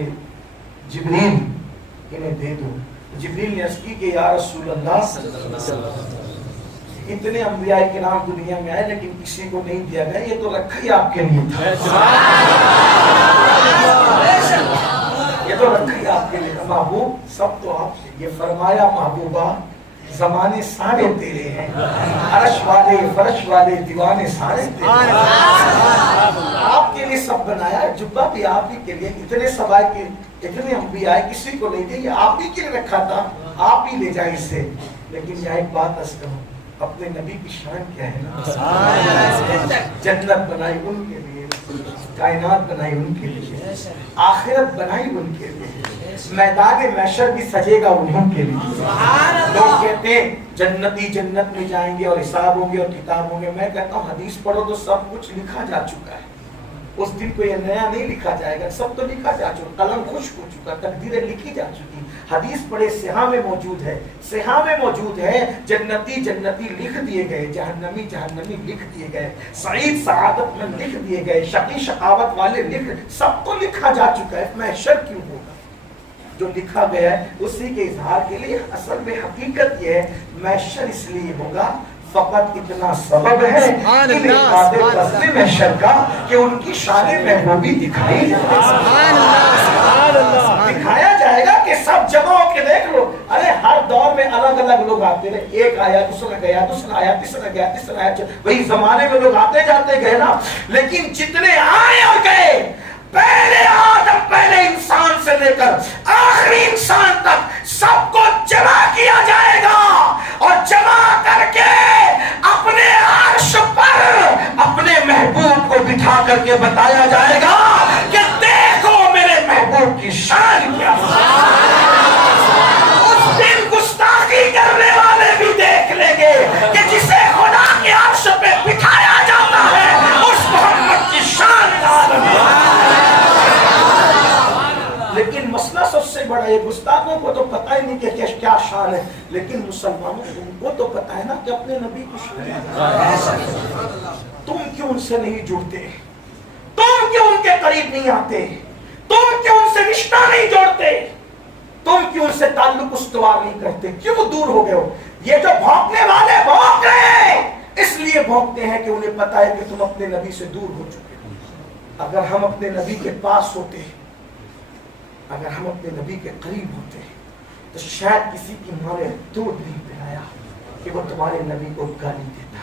جبریل انہیں دے دو. جبریل نے عرض کی کہ یا رسول اللہ اتنے انبیاء کرام دنیا میں آئے لیکن کسی کو نہیں دیا گیا، یہ تو رکھا ہی آپ کے لیے تھا. یہ تو رکھا ہی آپ کے لیے تھا. محبوب سب تو آپ سے. یہ فرمایا محبوبہ زمانے سارے تیرے ہیں، عرش والے فرش والے دیوانے سارے تیرے ہیں. آپ کے لیے سب بنایا، جبہ بھی آپ ہی کے لیے. اتنے سب آئے کہ اتنے انبیاء آئے کسی کو نہیں دیا، یہ آپ ہی کے لیے رکھا تھا، آپ ہی لے جائیں اسے. لیکن یہاں ایک بات عرض کروں، اپنے نبی کی شان کیا ہے نا، جنت بنائی ان کے لیے، کائنات بنائی ان کے لیے، آخرت بنائی ان کے لیے، میدان محشر بھی سجے گا انہوں کے لیے. لوگ کہتے ہیں جنتی جنت میں جائیں گے اور حساب ہوں گے اور کتاب ہوں گے. میں کہتا ہوں حدیث پڑھو تو سب کچھ لکھا جا چکا ہے. اس دن کو یہ نیا نہیں لکھا جائے گا، سب تو لکھا جا چکا. قلم خشک ہو چکا، تقدیریں لکھی جا چکی. حدیث پڑھے صحاح میں موجود ہے، صحاح میں موجود ہے. جنتی جنتی لکھ دیے گئے، جہنمی جہنمی لکھ دیے گئے، سعید سعادت میں لکھ دیے گئے، شقی شقاوت والے لکھ، سب تو لکھا جا چکا ہے. محشر کیوں ہوگا؟ جو لکھا گیا ہے اسی کے اظہار کے لیے. اصل میں حقیقت یہ ہے محشر اس لیے ہوگا، فقط اتنا سبب ہے محشر کا کہ ان کی شان محبوبی دکھائی دکھایا جائے گا کہ سب جمع ہو کے دیکھ لو. ارے ہر دور میں الگ الگ لوگ آتے رہے، ایک آیا دوسرا گیا، دوسرا آیا تیسرا گیا، تیسرا آیا. وہی زمانے میں لوگ آتے جاتے گئے نا، لیکن جتنے آئے اور گئے، پہلے آدم پہلے انسان سے لے کر آخری انسان تک سب کو جمع کیا جائے گا، اور جمع کر کے اپنے عرش پر اپنے محبوب کو بٹھا کر کے بتایا جائے گا کہ دیکھو میرے محبوب کی شان کیا. اس دن گستاخی کرنے والے بھی دیکھ لیں گے کہ جسے خدا کے عرش پہ بٹھایا جاتا ہے اس محمد کی شان کا عالم ہے. لیکن مسئلہ سب سے بڑا ہے، گستاخوں کو تو پتہ ہی نہیں کہ کیا شان ہے، لیکن مسلمانوں کو تو پتہ ہے نا کہ اپنے نبی کی شان ہے. تم کیوں ان سے نہیں جڑتے؟ تم کیوں ان کے قریب نہیں آتے؟ تم کیوں ان سے رشتہ نہیں جوڑتے؟ تم کیوں ان سے تعلق استوار نہیں کرتے؟ کیوں دور ہو گئے ہو؟ یہ جو بھونکنے والے بھونک رہے ہیں، اس لیے بھونکتے ہیں کہ انہیں پتہ ہے کہ تم اپنے نبی سے دور ہو چکے ہو. اگر ہم اپنے نبی کے پاس ہوتے، اگر ہم اپنے نبی کے قریب ہوتے تو شاید کسی کی ماں نے دودھ نہیں پلایا، کہ وہ تمہارے نبی کو گالی دیتا.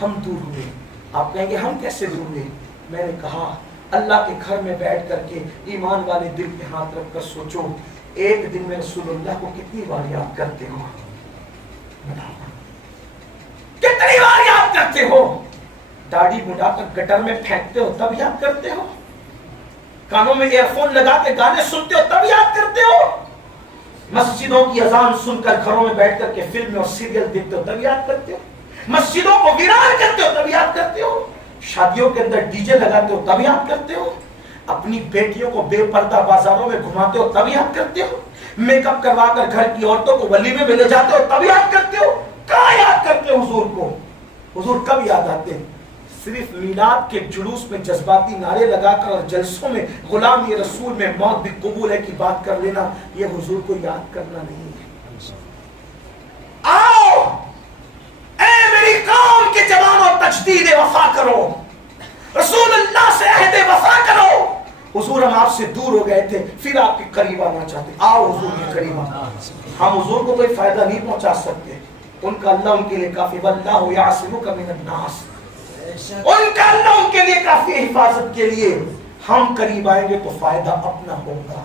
ہم دور ہوئے. آپ کہیں گے ہم کیسے دور ہوئے؟ میں نے کہا اللہ کے گھر میں بیٹھ کر کے ایمان والے دل پہ ہاتھ رکھ کر سوچو ایک دن میں رسول اللہ کو کتنی بار یاد کرتے ہو؟ کتنی بار یاد کرتے ہو؟ داڑھی مڈا کر گٹر میں پھینکتے ہو تب یاد کرتے ہو؟ کانوں میں ایئر فون لگا کے گانے سنتے ہو تب یاد کرتے ہو؟ مسجدوں کی اذان سن کر گھروں میں بیٹھ کر کے فلم اور سیریل دیکھتے ہو تب یاد کرتے ہو؟ مسجدوں کو ویران کرتے ہو تب یاد کرتے ہو؟ شادیوں کے اندر ڈی جے لگاتے ہو تب یاد کرتے ہو؟ اپنی بیٹیوں کو بے پردہ بازاروں میں گھماتے ہو تب یاد کرتے ہو؟ میک اپ کروا کر گھر کی عورتوں کو ولیمے میں لے جاتے ہو تب یاد کرتے ہو؟ کہاں یاد کرتے ہو حضور کو؟ حضور کب یاد آتے ہیں؟ صرف میلاد کے جلوس میں جذباتی نعرے لگا کر اور جلسوں میں غلامی رسول میں موت بھی قبول ہے کی بات کر لینا یہ حضور کو یاد کرنا نہیں ہے. آؤ اے میری قوم کے جوانوں تجدید وفا کرو, رسول اللہ سے عہد وفا کرو. حضور ہم آپ سے دور ہو گئے تھے پھر آپ کے قریب آنا چاہتے. آؤ حضور کے قریب آنا. ہم حضور کو کوئی فائدہ نہیں پہنچا سکتے, ان کا اللہ ان کے لیے کافی. واللہ یعصمک من الناس, ان کا اللہ ان کے لیے کافی حفاظت کے لیے. ہم قریب آئیں گے تو فائدہ اپنا ہوگا,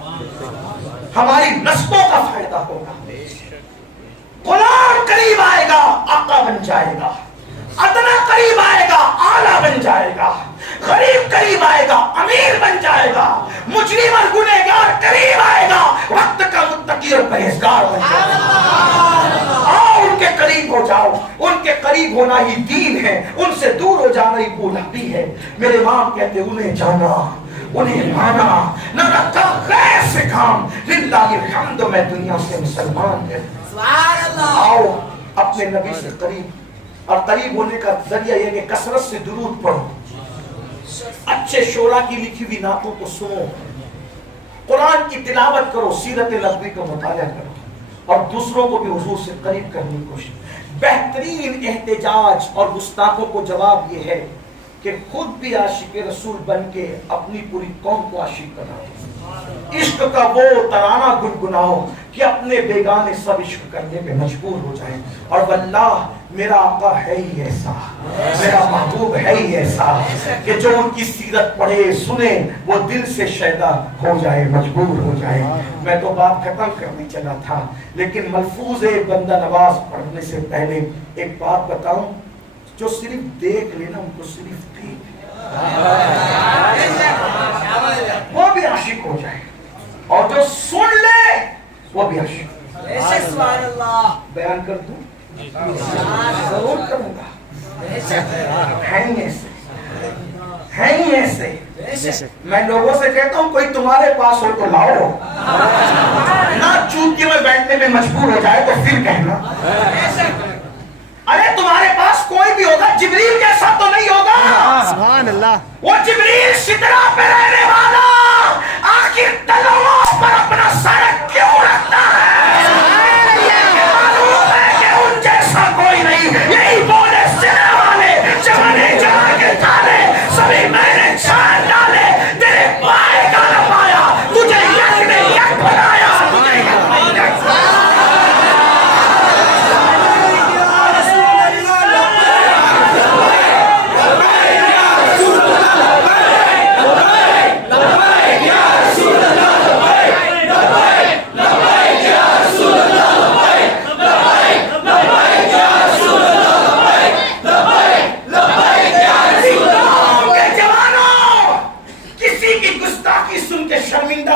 ہماری نسلوں کا فائدہ ہوگا. غلام قریب آئے گا آقا بن جائے گا, ادنا قریب آئے گا آلہ بن جائے گا, غریب قریب آئے گا امیر بن جائے گا, مجرم اور گنہگار قریب آئے گا وقت کا متقی اور پرہیزگار بن جائے گا. آؤ ان کے قریب ہو جاؤ, ان کے قریب ہونا ہی دین ہے, ان سے دور ہو جانا ہی گناہ ہے. میرے امام کہتے انہیں جانا انہیں مانا نہ رکھا غیر سے کام, للہ الحمد میں دنیا سے مسلمان ہے. آؤ اپنے نبی سے قریب, اور قریب ہونے کا ذریعہ یہ کہ کثرت سے درود پڑھو, اچھے شعراء کی لکھی ہوئی نعتوں کو سنو, قرآن کی تلاوت کرو, سیرت نبوی کا مطالعہ کرو, اور دوسروں کو بھی حضور سے قریب کرنے کی کوشش. بہترین احتجاج اور گستاخوں کو جواب یہ ہے کہ خود بھی عاشق رسول بن کے اپنی پوری قوم کو عاشق بناؤ. عشق کا وہ ترانہ گنگناؤ کہ اپنے بیگانے سب عشق کرنے پہ مجبور ہو جائیں. اور واللہ میرا آقا ہے ہی ایسا, میرا محبوب ہے ہی ایسا کہ جو ان کی سیرت پڑھے سنے وہ دل سے شیدا ہو جائے, مجبور ہو جائے. میں تو بات ختم کرنے چلا تھا, لیکن ملفوظ بندہ نواز پڑھنے سے پہلے ایک بات بتاؤں, جو صرف دیکھ لینا ان کو صرف دیکھ وہ بھی عاشق ہو جائے, اور جو سن لے وہ بھی عاشق. بیان کر دوں ضرور کروں گا. ہیں ہی ایسے. میں لوگوں سے کہتا ہوں کوئی تمہارے پاس ہو تو لاؤ, نہ چونکہ میں بیٹھنے میں مجبور ہو جائے تو پھر کہنا. ارے تمہارے پاس کوئی بھی ہوگا, جبریل جیسا تو نہیں ہوگا. سبحان اللہ. وہ جبریل سدرا پہ رہنے والا آخر تلووں پر اپنا سر کیوں رکھتا ہے؟ معلوم ہے کہ ان جیسا کوئی نہیں. یہی بولے سدرا والے جوانے جلا کے تھالے سبھی میں نے چھان ڈالے, تیرے پائے کا نہ پایا, تجھے یک نے یک بنایا, تجھے یک نے یک بنایا.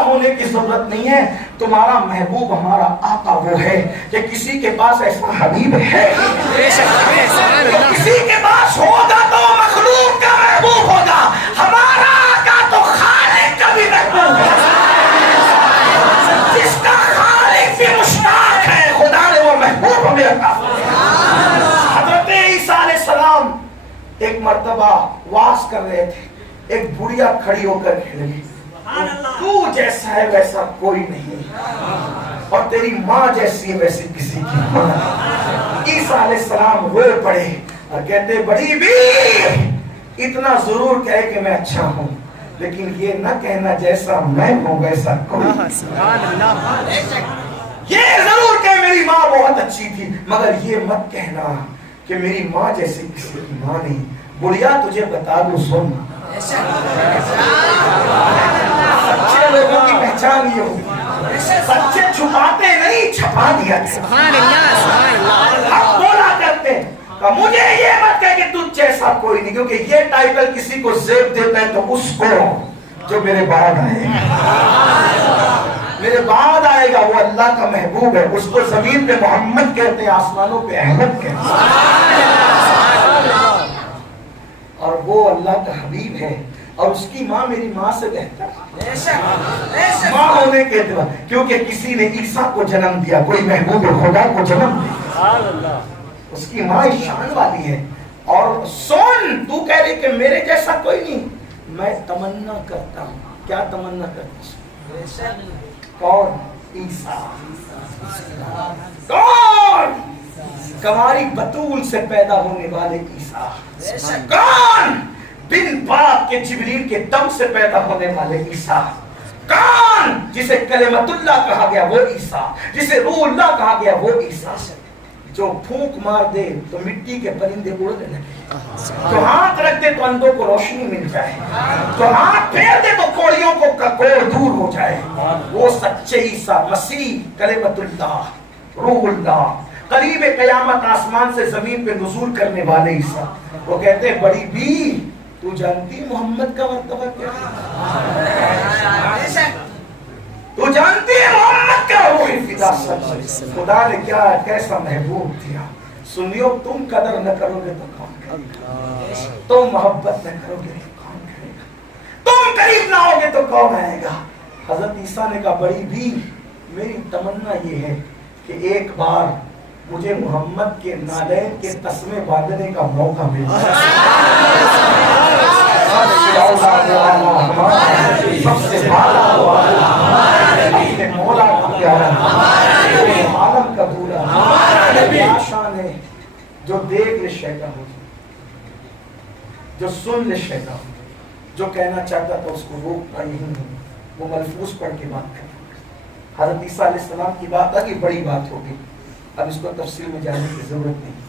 ہونے کی ضرورت نہیں ہے. تمہارا محبوب ہمارا آقا وہ ہے کہ کسی کے پاس ایسا حبیب ہے, کسی کے پاس ہوگا تو مخلوق کا محبوب ہوگا. ہمارا آقا تو خالق کا بھی محبوب ہے, جس کا خالق بھی مشتاق ہے, خدا نے وہ محبوب ہمیں عطا فرمایا. حضرت عیسیٰ علیہ السلام ایک مرتبہ واز کر رہے تھے, ایک بڑھیا کھڑی ہو کر کہہ رہی تو جیسا ہے ویسا کوئی نہیں, اور تیری ماں جیسی ہے ویسی کسی کی ماں. عیسیٰ علیہ السلام روئے پڑے اور کہتے بڑی بھی اتنا ضرور کہے کہ میں اچھا ہوں, لیکن یہ نہ کہنا جیسا میں ہوں ویسا کوئی. یہ ضرور کہ میری ماں بہت اچھی تھی، مگر یہ مت کہنا کہ میری ماں جیسی کسی کی ماں نہیں۔ بڑھیا تجھے بتا دوں سن، سچے لوگوں کی پہچان یہ ہوگی، سچے چھپاتے نہیں، چھپا دیا۔ سبحان اللہ سبحان اللہ۔ ہم بولا کرتے ہیں کہ مجھے یہ مت کہہ کہ تجھ جیسا کوئی نہیں، کیونکہ یہ ٹائٹل کسی کو زیب دیتا ہے تو اس کو جو میرے بعد آئے گا، میرے بعد آئے گا، وہ اللہ کا محبوب ہے، اس کو زمین پہ محمد کہتے ہیں، آسمانوں پہ احمد کہتے ہیں، اور وہ اللہ کا حبیب ہے، اور اس کی ماں میری ماں سے بہتر ماں ہونے کے اعتبار، کیونکہ کسی نے عیسیٰ کو جنم دیا، کوئی محبوب خدا کو جنم دیا، اس کی ماں شان والی ہے۔ اور سن، تو کہہ رہی کہ میرے جیسا کوئی نہیں، میں تمنا کرتا ہوں، کیا تمنا کرتا ہوں؟ کون؟ عیسیٰ۔ کون؟ کنواری بطول سے پیدا ہونے والے عیسیٰ۔ کون؟ بن پاک کے جبریل کے دم سے پیدا ہونے والے عیسیٰ۔ کون؟ جسے کلمت اللہ کہا گیا وہ عیسیٰ، جسے روح اللہ کہا گیا وہ عیسیٰ، جو پھونک مار دے تو مٹی کے پرندے اڑنے لگے، جو ہاتھ رکھ دے تو اندھوں کو روشنی مل جائے، جو ہاتھ پھیر دے تو کوڑیوں کو کوڑ دور ہو جائے، وہ سچے عیسیٰ مسیح، کلمت اللہ، روح اللہ، قریب قیامت آسمان سے زمین پہ نزول کرنے والے عیسیٰ۔ وہ کہتے ہیں بڑی بی، تو جانتی محمد کا مرتبہ کیا ہے؟ تو جانتی ہے محمد کا روح فدا سب، خدا نے کیا کیسا محبوب دیا۔ سنیو، تم قدر نہ کرو گے تو کون کرے گا؟ تم محبت نہ کرو گے تو کون کرے گا؟ تم قریب نہ ہوگے تو کون آئے گا؟ حضرت عیسیٰ نے کہا بڑی بھی، میری تمنا یہ ہے کہ ایک بار مجھے محمد کے نالین کے تسمے باندھنے کا موقع مل جائے۔ سب سے بالا والا اپنے مولا کا پیارا، عالم کا دورا، کیا شان ہے، جو دیکھ لے شیدا ہو جائے، جو سن لے شیدا ہو جائے، جو کہنا چاہتا تھا اس کو روک پائی ہوں، وہ ملفوظ پڑھ کے بات کرتا۔ حضرت عیسیٰ علیہ السلام کی بات آگے بڑی بات ہوگی، اب اس کو تفصیل میں جانے کی ضرورت نہیں۔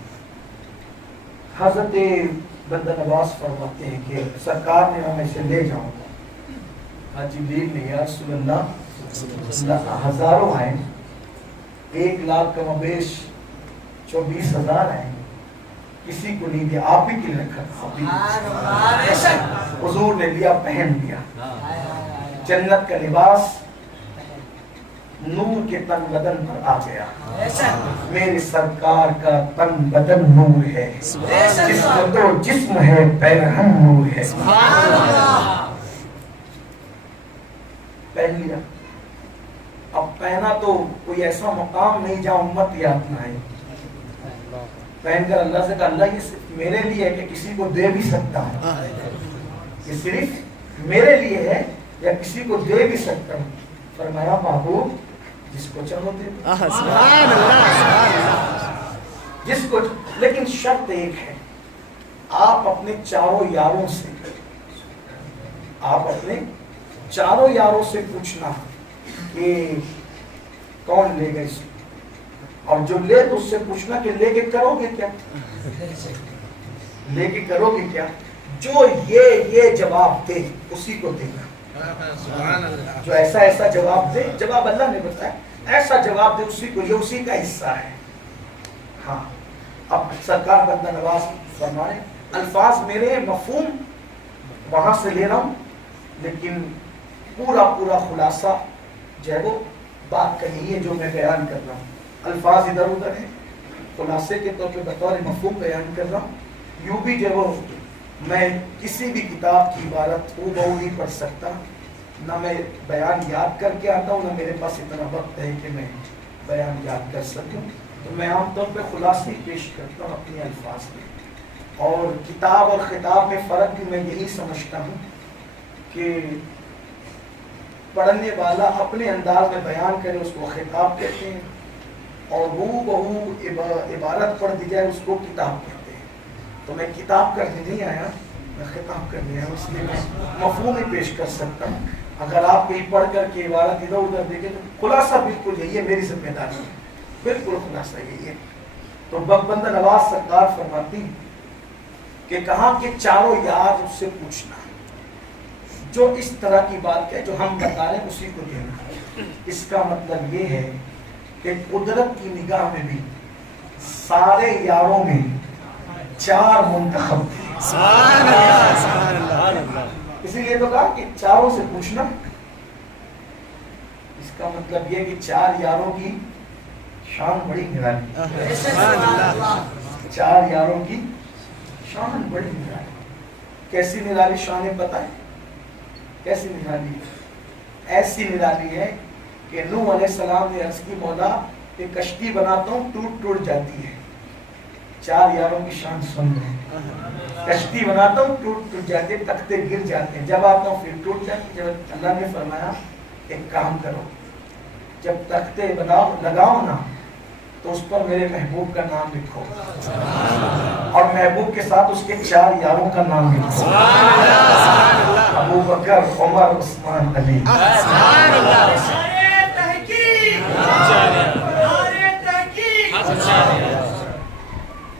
حضرت بندہ نواز فرماتے ہیں کہ سرکار نے ہمیں سے لے جاؤں گا، جبریل نے یا رسول اللہ ہزاروں آئیں، 1,00,000 کم و بیش 24,000 آئیں، کسی کو نہیں دیا، آپ ہی کے لیے رکھا، حضور نے لیا، پہن لیا، جنت کا لباس نور کے تن بدن پر آ گیا۔ میرے سرکار کا تن بدن نور ہے، جسم تو جسم ہے، پیرہن نور ہے۔ پہن لیا، اب پہنا تو کوئی ایسا مقام نہیں جہاں امت یاد نہ آئے، پہن کر اللہ سے کہا اللہ یہ صرف میرے لیے ہے کہ کسی کو دے بھی سکتا ہوں، یہ صرف میرے لیے ہے یا کسی کو دے بھی سکتا ہوں؟ فرمایا محبوب جس کو چاہو دے، سبحان اللہ، جس کو، لیکن شرط ایک ہے، آپ اپنے چاروں یاروں سے، آپ اپنے چاروں یاروں سے پوچھنا کہ کون لے گا اس کو، اور جو لے تو اس سے پوچھنا کہ لے کے کرو گے کیا، لے کے کرو گے کیا، جو یہ جواب دے اسی کو دینا، جو ایسا ایسا جواب دے، جواب اللہ نے بتایا، ایسا جواب دے اسی کو، یہ اسی کا حصہ ہے۔ ہاں، اب سرکار بندہ نواز فرمائے، الفاظ میرے مفہوم وہاں سے لے رہا ہوں، لیکن پورا خلاصہ جو ہے وہ بات کہی ہے جو میں بیان کر رہا ہوں، الفاظ ادھر ادھر ہیں، خلاصے کے طور پہ بطور مفہوم بیان کر رہا ہوں۔ یوں بھی جو میں کسی بھی کتاب کی عبارت ہو بہو نہیں پڑھ سکتا، نہ میں بیان یاد کر کے آتا ہوں، نہ میرے پاس اتنا وقت ہے کہ میں بیان یاد کر سکوں، تو میں عام طور پہ خلاصے پیش کرتا ہوں اپنے الفاظ میں۔ اور کتاب اور خطاب میں فرق بھی میں یہی سمجھتا ہوں کہ پڑھنے والا اپنے انداز میں بیان کرے اس کو خطاب کہتے ہیں، اور ہو بہو عبارت پڑھ دی جائے اس کو کتاب کہتے ہیں۔ تو میں کتاب کرنے نہیں آیا، میں خطاب کرنے آیا، اس لیے میں مفہوم ہی پیش کر سکتا ہوں۔ اگر آپ کہیں پڑھ کر کے عبارت ادھر ادھر دیکھیں تو خلاصہ بالکل یہی ہے، میری ذمہ داری ہے، بالکل خلاصہ یہی ہے۔ تو بندہ نواز سرکار فرماتی کہ کہاں کہ چاروں یار اس سے پوچھنا جو اس طرح کی بات ہے جو ہم بتا رہے ہیں اسی کو دینا۔ اس کا مطلب یہ ہے کہ قدرت کی نگاہ میں بھی سارے یاروں میں 4 منتخب تھے، سبحان اللہ سبحان اللہ۔ اسی لیے تو کہا کہ چاروں سے پوچھنا۔ اس کا مطلب یہ کہ 4 یاروں کی شان بڑی نرالی، سبحان اللہ۔ 4 یاروں کی شان بڑی نرالی۔ کیسی نرالی شان ہے پتہ ہے؟ کیسی نرالی ہے؟ ایسی نرالی ہے کہ نوح علیہ السلام نے عرض کی مولا کہ کشتی بناتا ہوں ٹوٹ جاتی ہے۔ 4 یاروں کی شان سن رہے ہیں، کشتی بناتا ہوں ٹوٹ جاتی ہے، تختے گر جاتے ہیں، جب آتا ہوں پھر ٹوٹ جاتی ہے۔ جب اللہ نے فرمایا ایک کام کرو، جب تختے بناؤ لگاؤ نا تو اس پر میرے محبوب کا نام لکھو اور محبوب کے ساتھ اس کے 4 یاروں کا نام لکھو، ابو بکر، عمر، عثمان، علی۔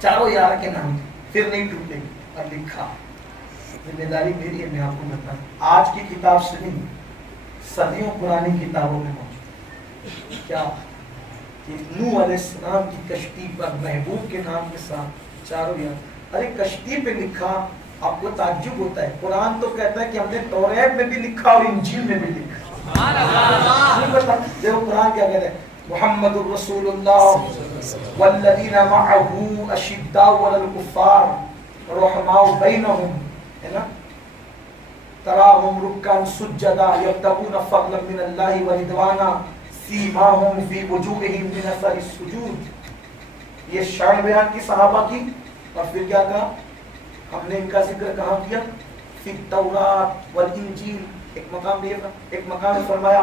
چاروں یار کے نام پھر نہیں ٹوٹے اور لکھا۔ ذمہ داری میری ہے، میں آپ کو بتاؤں۔ آج کی کتاب سے نہیں، صدیوں پرانی کتابوں میں موجود کیا کہ نوح علیہ السلام کی کشتی پر محبوب کے نام کے ساتھ 4 یار۔ ارے کشتی پہ لکھا، آپ کو تعجب ہوتا ہے، قرآن تو کہتا ہے کہ ہم نے توریت میں بھی لکھا اور انجیل میں بھی لکھا۔ دیکھو قرآن کیا کہتا ہے، محمد الرسول اللہ والذین معه اشداء علی الکفار رحماء بینہم، ہے نا، تراہم رکعا سجدا یبتغون فضلا من اللہ ورضوانا سیماہم فی وجوہہم من اثر السجود۔ یہ شان بیان کی صحابہ کی، اور پھر کیا کہا؟ ہم نے ان کا ذکر کہاں کیا؟ فی التوراۃ والانجیل۔ ایک مقام بھی ہے، ایک مقام میں فرمایا،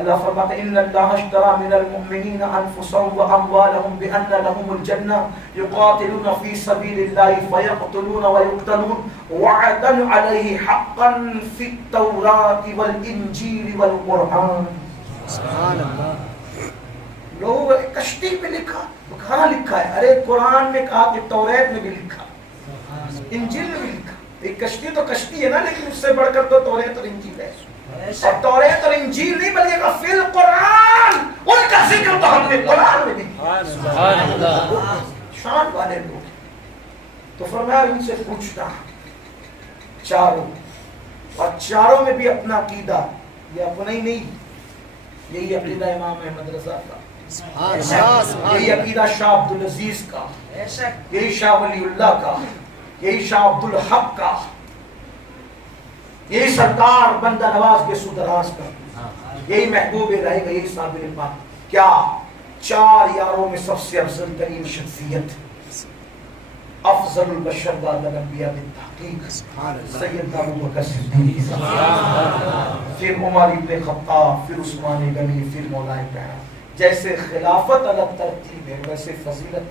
اللہ فرماتا ہے ان اللہ اشترى من المؤمنین انفسهم واموالهم بان لهم الجنہ یقاتلون فی سبیل اللہ فیقتلون ویقتلون وعدا علیہ حقا فی التوراۃ والانجیل والقرآن۔ سبحان اللہ۔ لوگ کشتی پہ لکھا، تو کہاں لکھا ہے؟ ارے قرآن میں کہا کہ توریت میں بھی لکھا، انجیل میں بھی لکھا۔ ایک کشتی تو کشتی ہے نا، لیکن اس سے بڑھ کر تو توریت اور انجیل ہے، اور توریت اور انجیل نہیں بلکہ کا فی القرآن، ان کا ذکر تو ہم نے قرآن میں بھی کیا۔ سبحان اللہ۔ شان والے لوگ، تو فرمایا ان سے پوچھنا 4، اور 4 میں بھی اپنا عقیدہ، یہ اپنا ہی نہیں، یہی عقیدہ امام احمد رضا کا، یہی عقیدہ شاہ عبد العزیز کا، یہی شاہ ولی اللہ کا، یہی شاہ عبد الحق کا، یہی سرکار بندہ نواز کے سدراز کا، یہی محبوب الہی کا، یہی صابر پاک۔ کیا 4 یاروں میں سب سے افضل ترین شخصیت، افضل البشر بعد الانبیاء بالتحقیق سیدنا ابوبکر صدیق، پھر عمر ابن خطاب، پھر عثمان غنی، پھر مولا پیارا۔ جیسے خلافت الگ ترتیب ہے ویسے فضیلت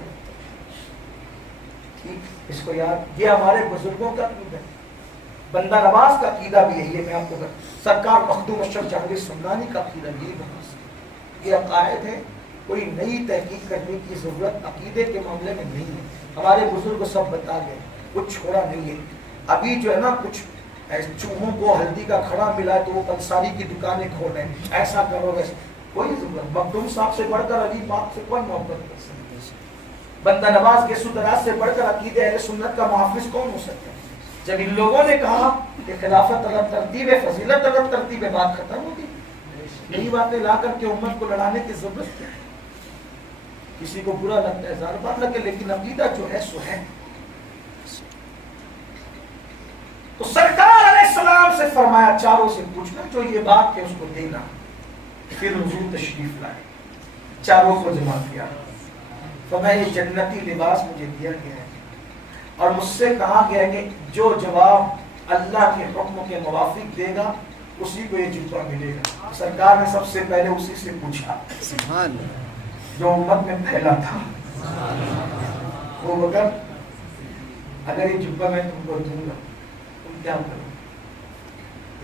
ٹھیک، اس کو یاد، یہ ہمارے بزرگوں کا عقیدہ ہے، بندہ نواز کا عقیدہ بھی یہی ہے۔ میں آپ کو سرکار مخدوم اشرف جہانگیر سمنانی کا عقیدہ یہی بتا، یہ عقائد ہے، کوئی نئی تحقیق کرنے کی ضرورت عقیدے کے معاملے میں نہیں ہے، ہمارے بزرگ سب بتا گئے، کچھ چھوڑا نہیں ہے۔ ابھی جو ہے نا کچھ چوہوں کو ہلدی کا کھڑا ملا ہے تو وہ پنساری کی دکانیں کھول رہے ہیں، ایسا کرو ویسا، کوئی ضرورت، مخدوم صاحب سے بڑھ کر علی پاک سے کوئی محبت کر سکتے، بندہ نواز کے سدراز سے بڑھ کر عقیدہ اہل سنت کا محافظ کون ہو سکتا ہے؟ جب ان لوگوں نے کہا کہ خلافت الگ ترتیب ہے، فضیلت الگ ترتیب ہے، بات ختم ہوگی۔ یہی باتیں لا کر کے امت کو لڑانے کی ضرورت ہے، کسی کو برا لگتا ہے ہزار بار لگے، لیکن عقیدہ جو ہے سو ہے۔ تو سرکار علیہ السلام سے فرمایا 4 سے پوچھنا، جو یہ بات کہ اس کو دینا۔ پھر حضور تشریف لائے، 4 کو جمع کیا، فرمایا یہ جنتی لباس مجھے دیا گیا ہے اور مجھ سے کہا گیا ہے کہ جو جواب اللہ کے حکم کے موافق دے گا اسی کو یہ جبہ ملے گا۔ سرکار نے سب سے پہلے اسی سے پوچھا جو امت میں پھیلا تھا، وہ بکر اگر یہ جبہ میں تم کو دوں گا تم کیا کرو؟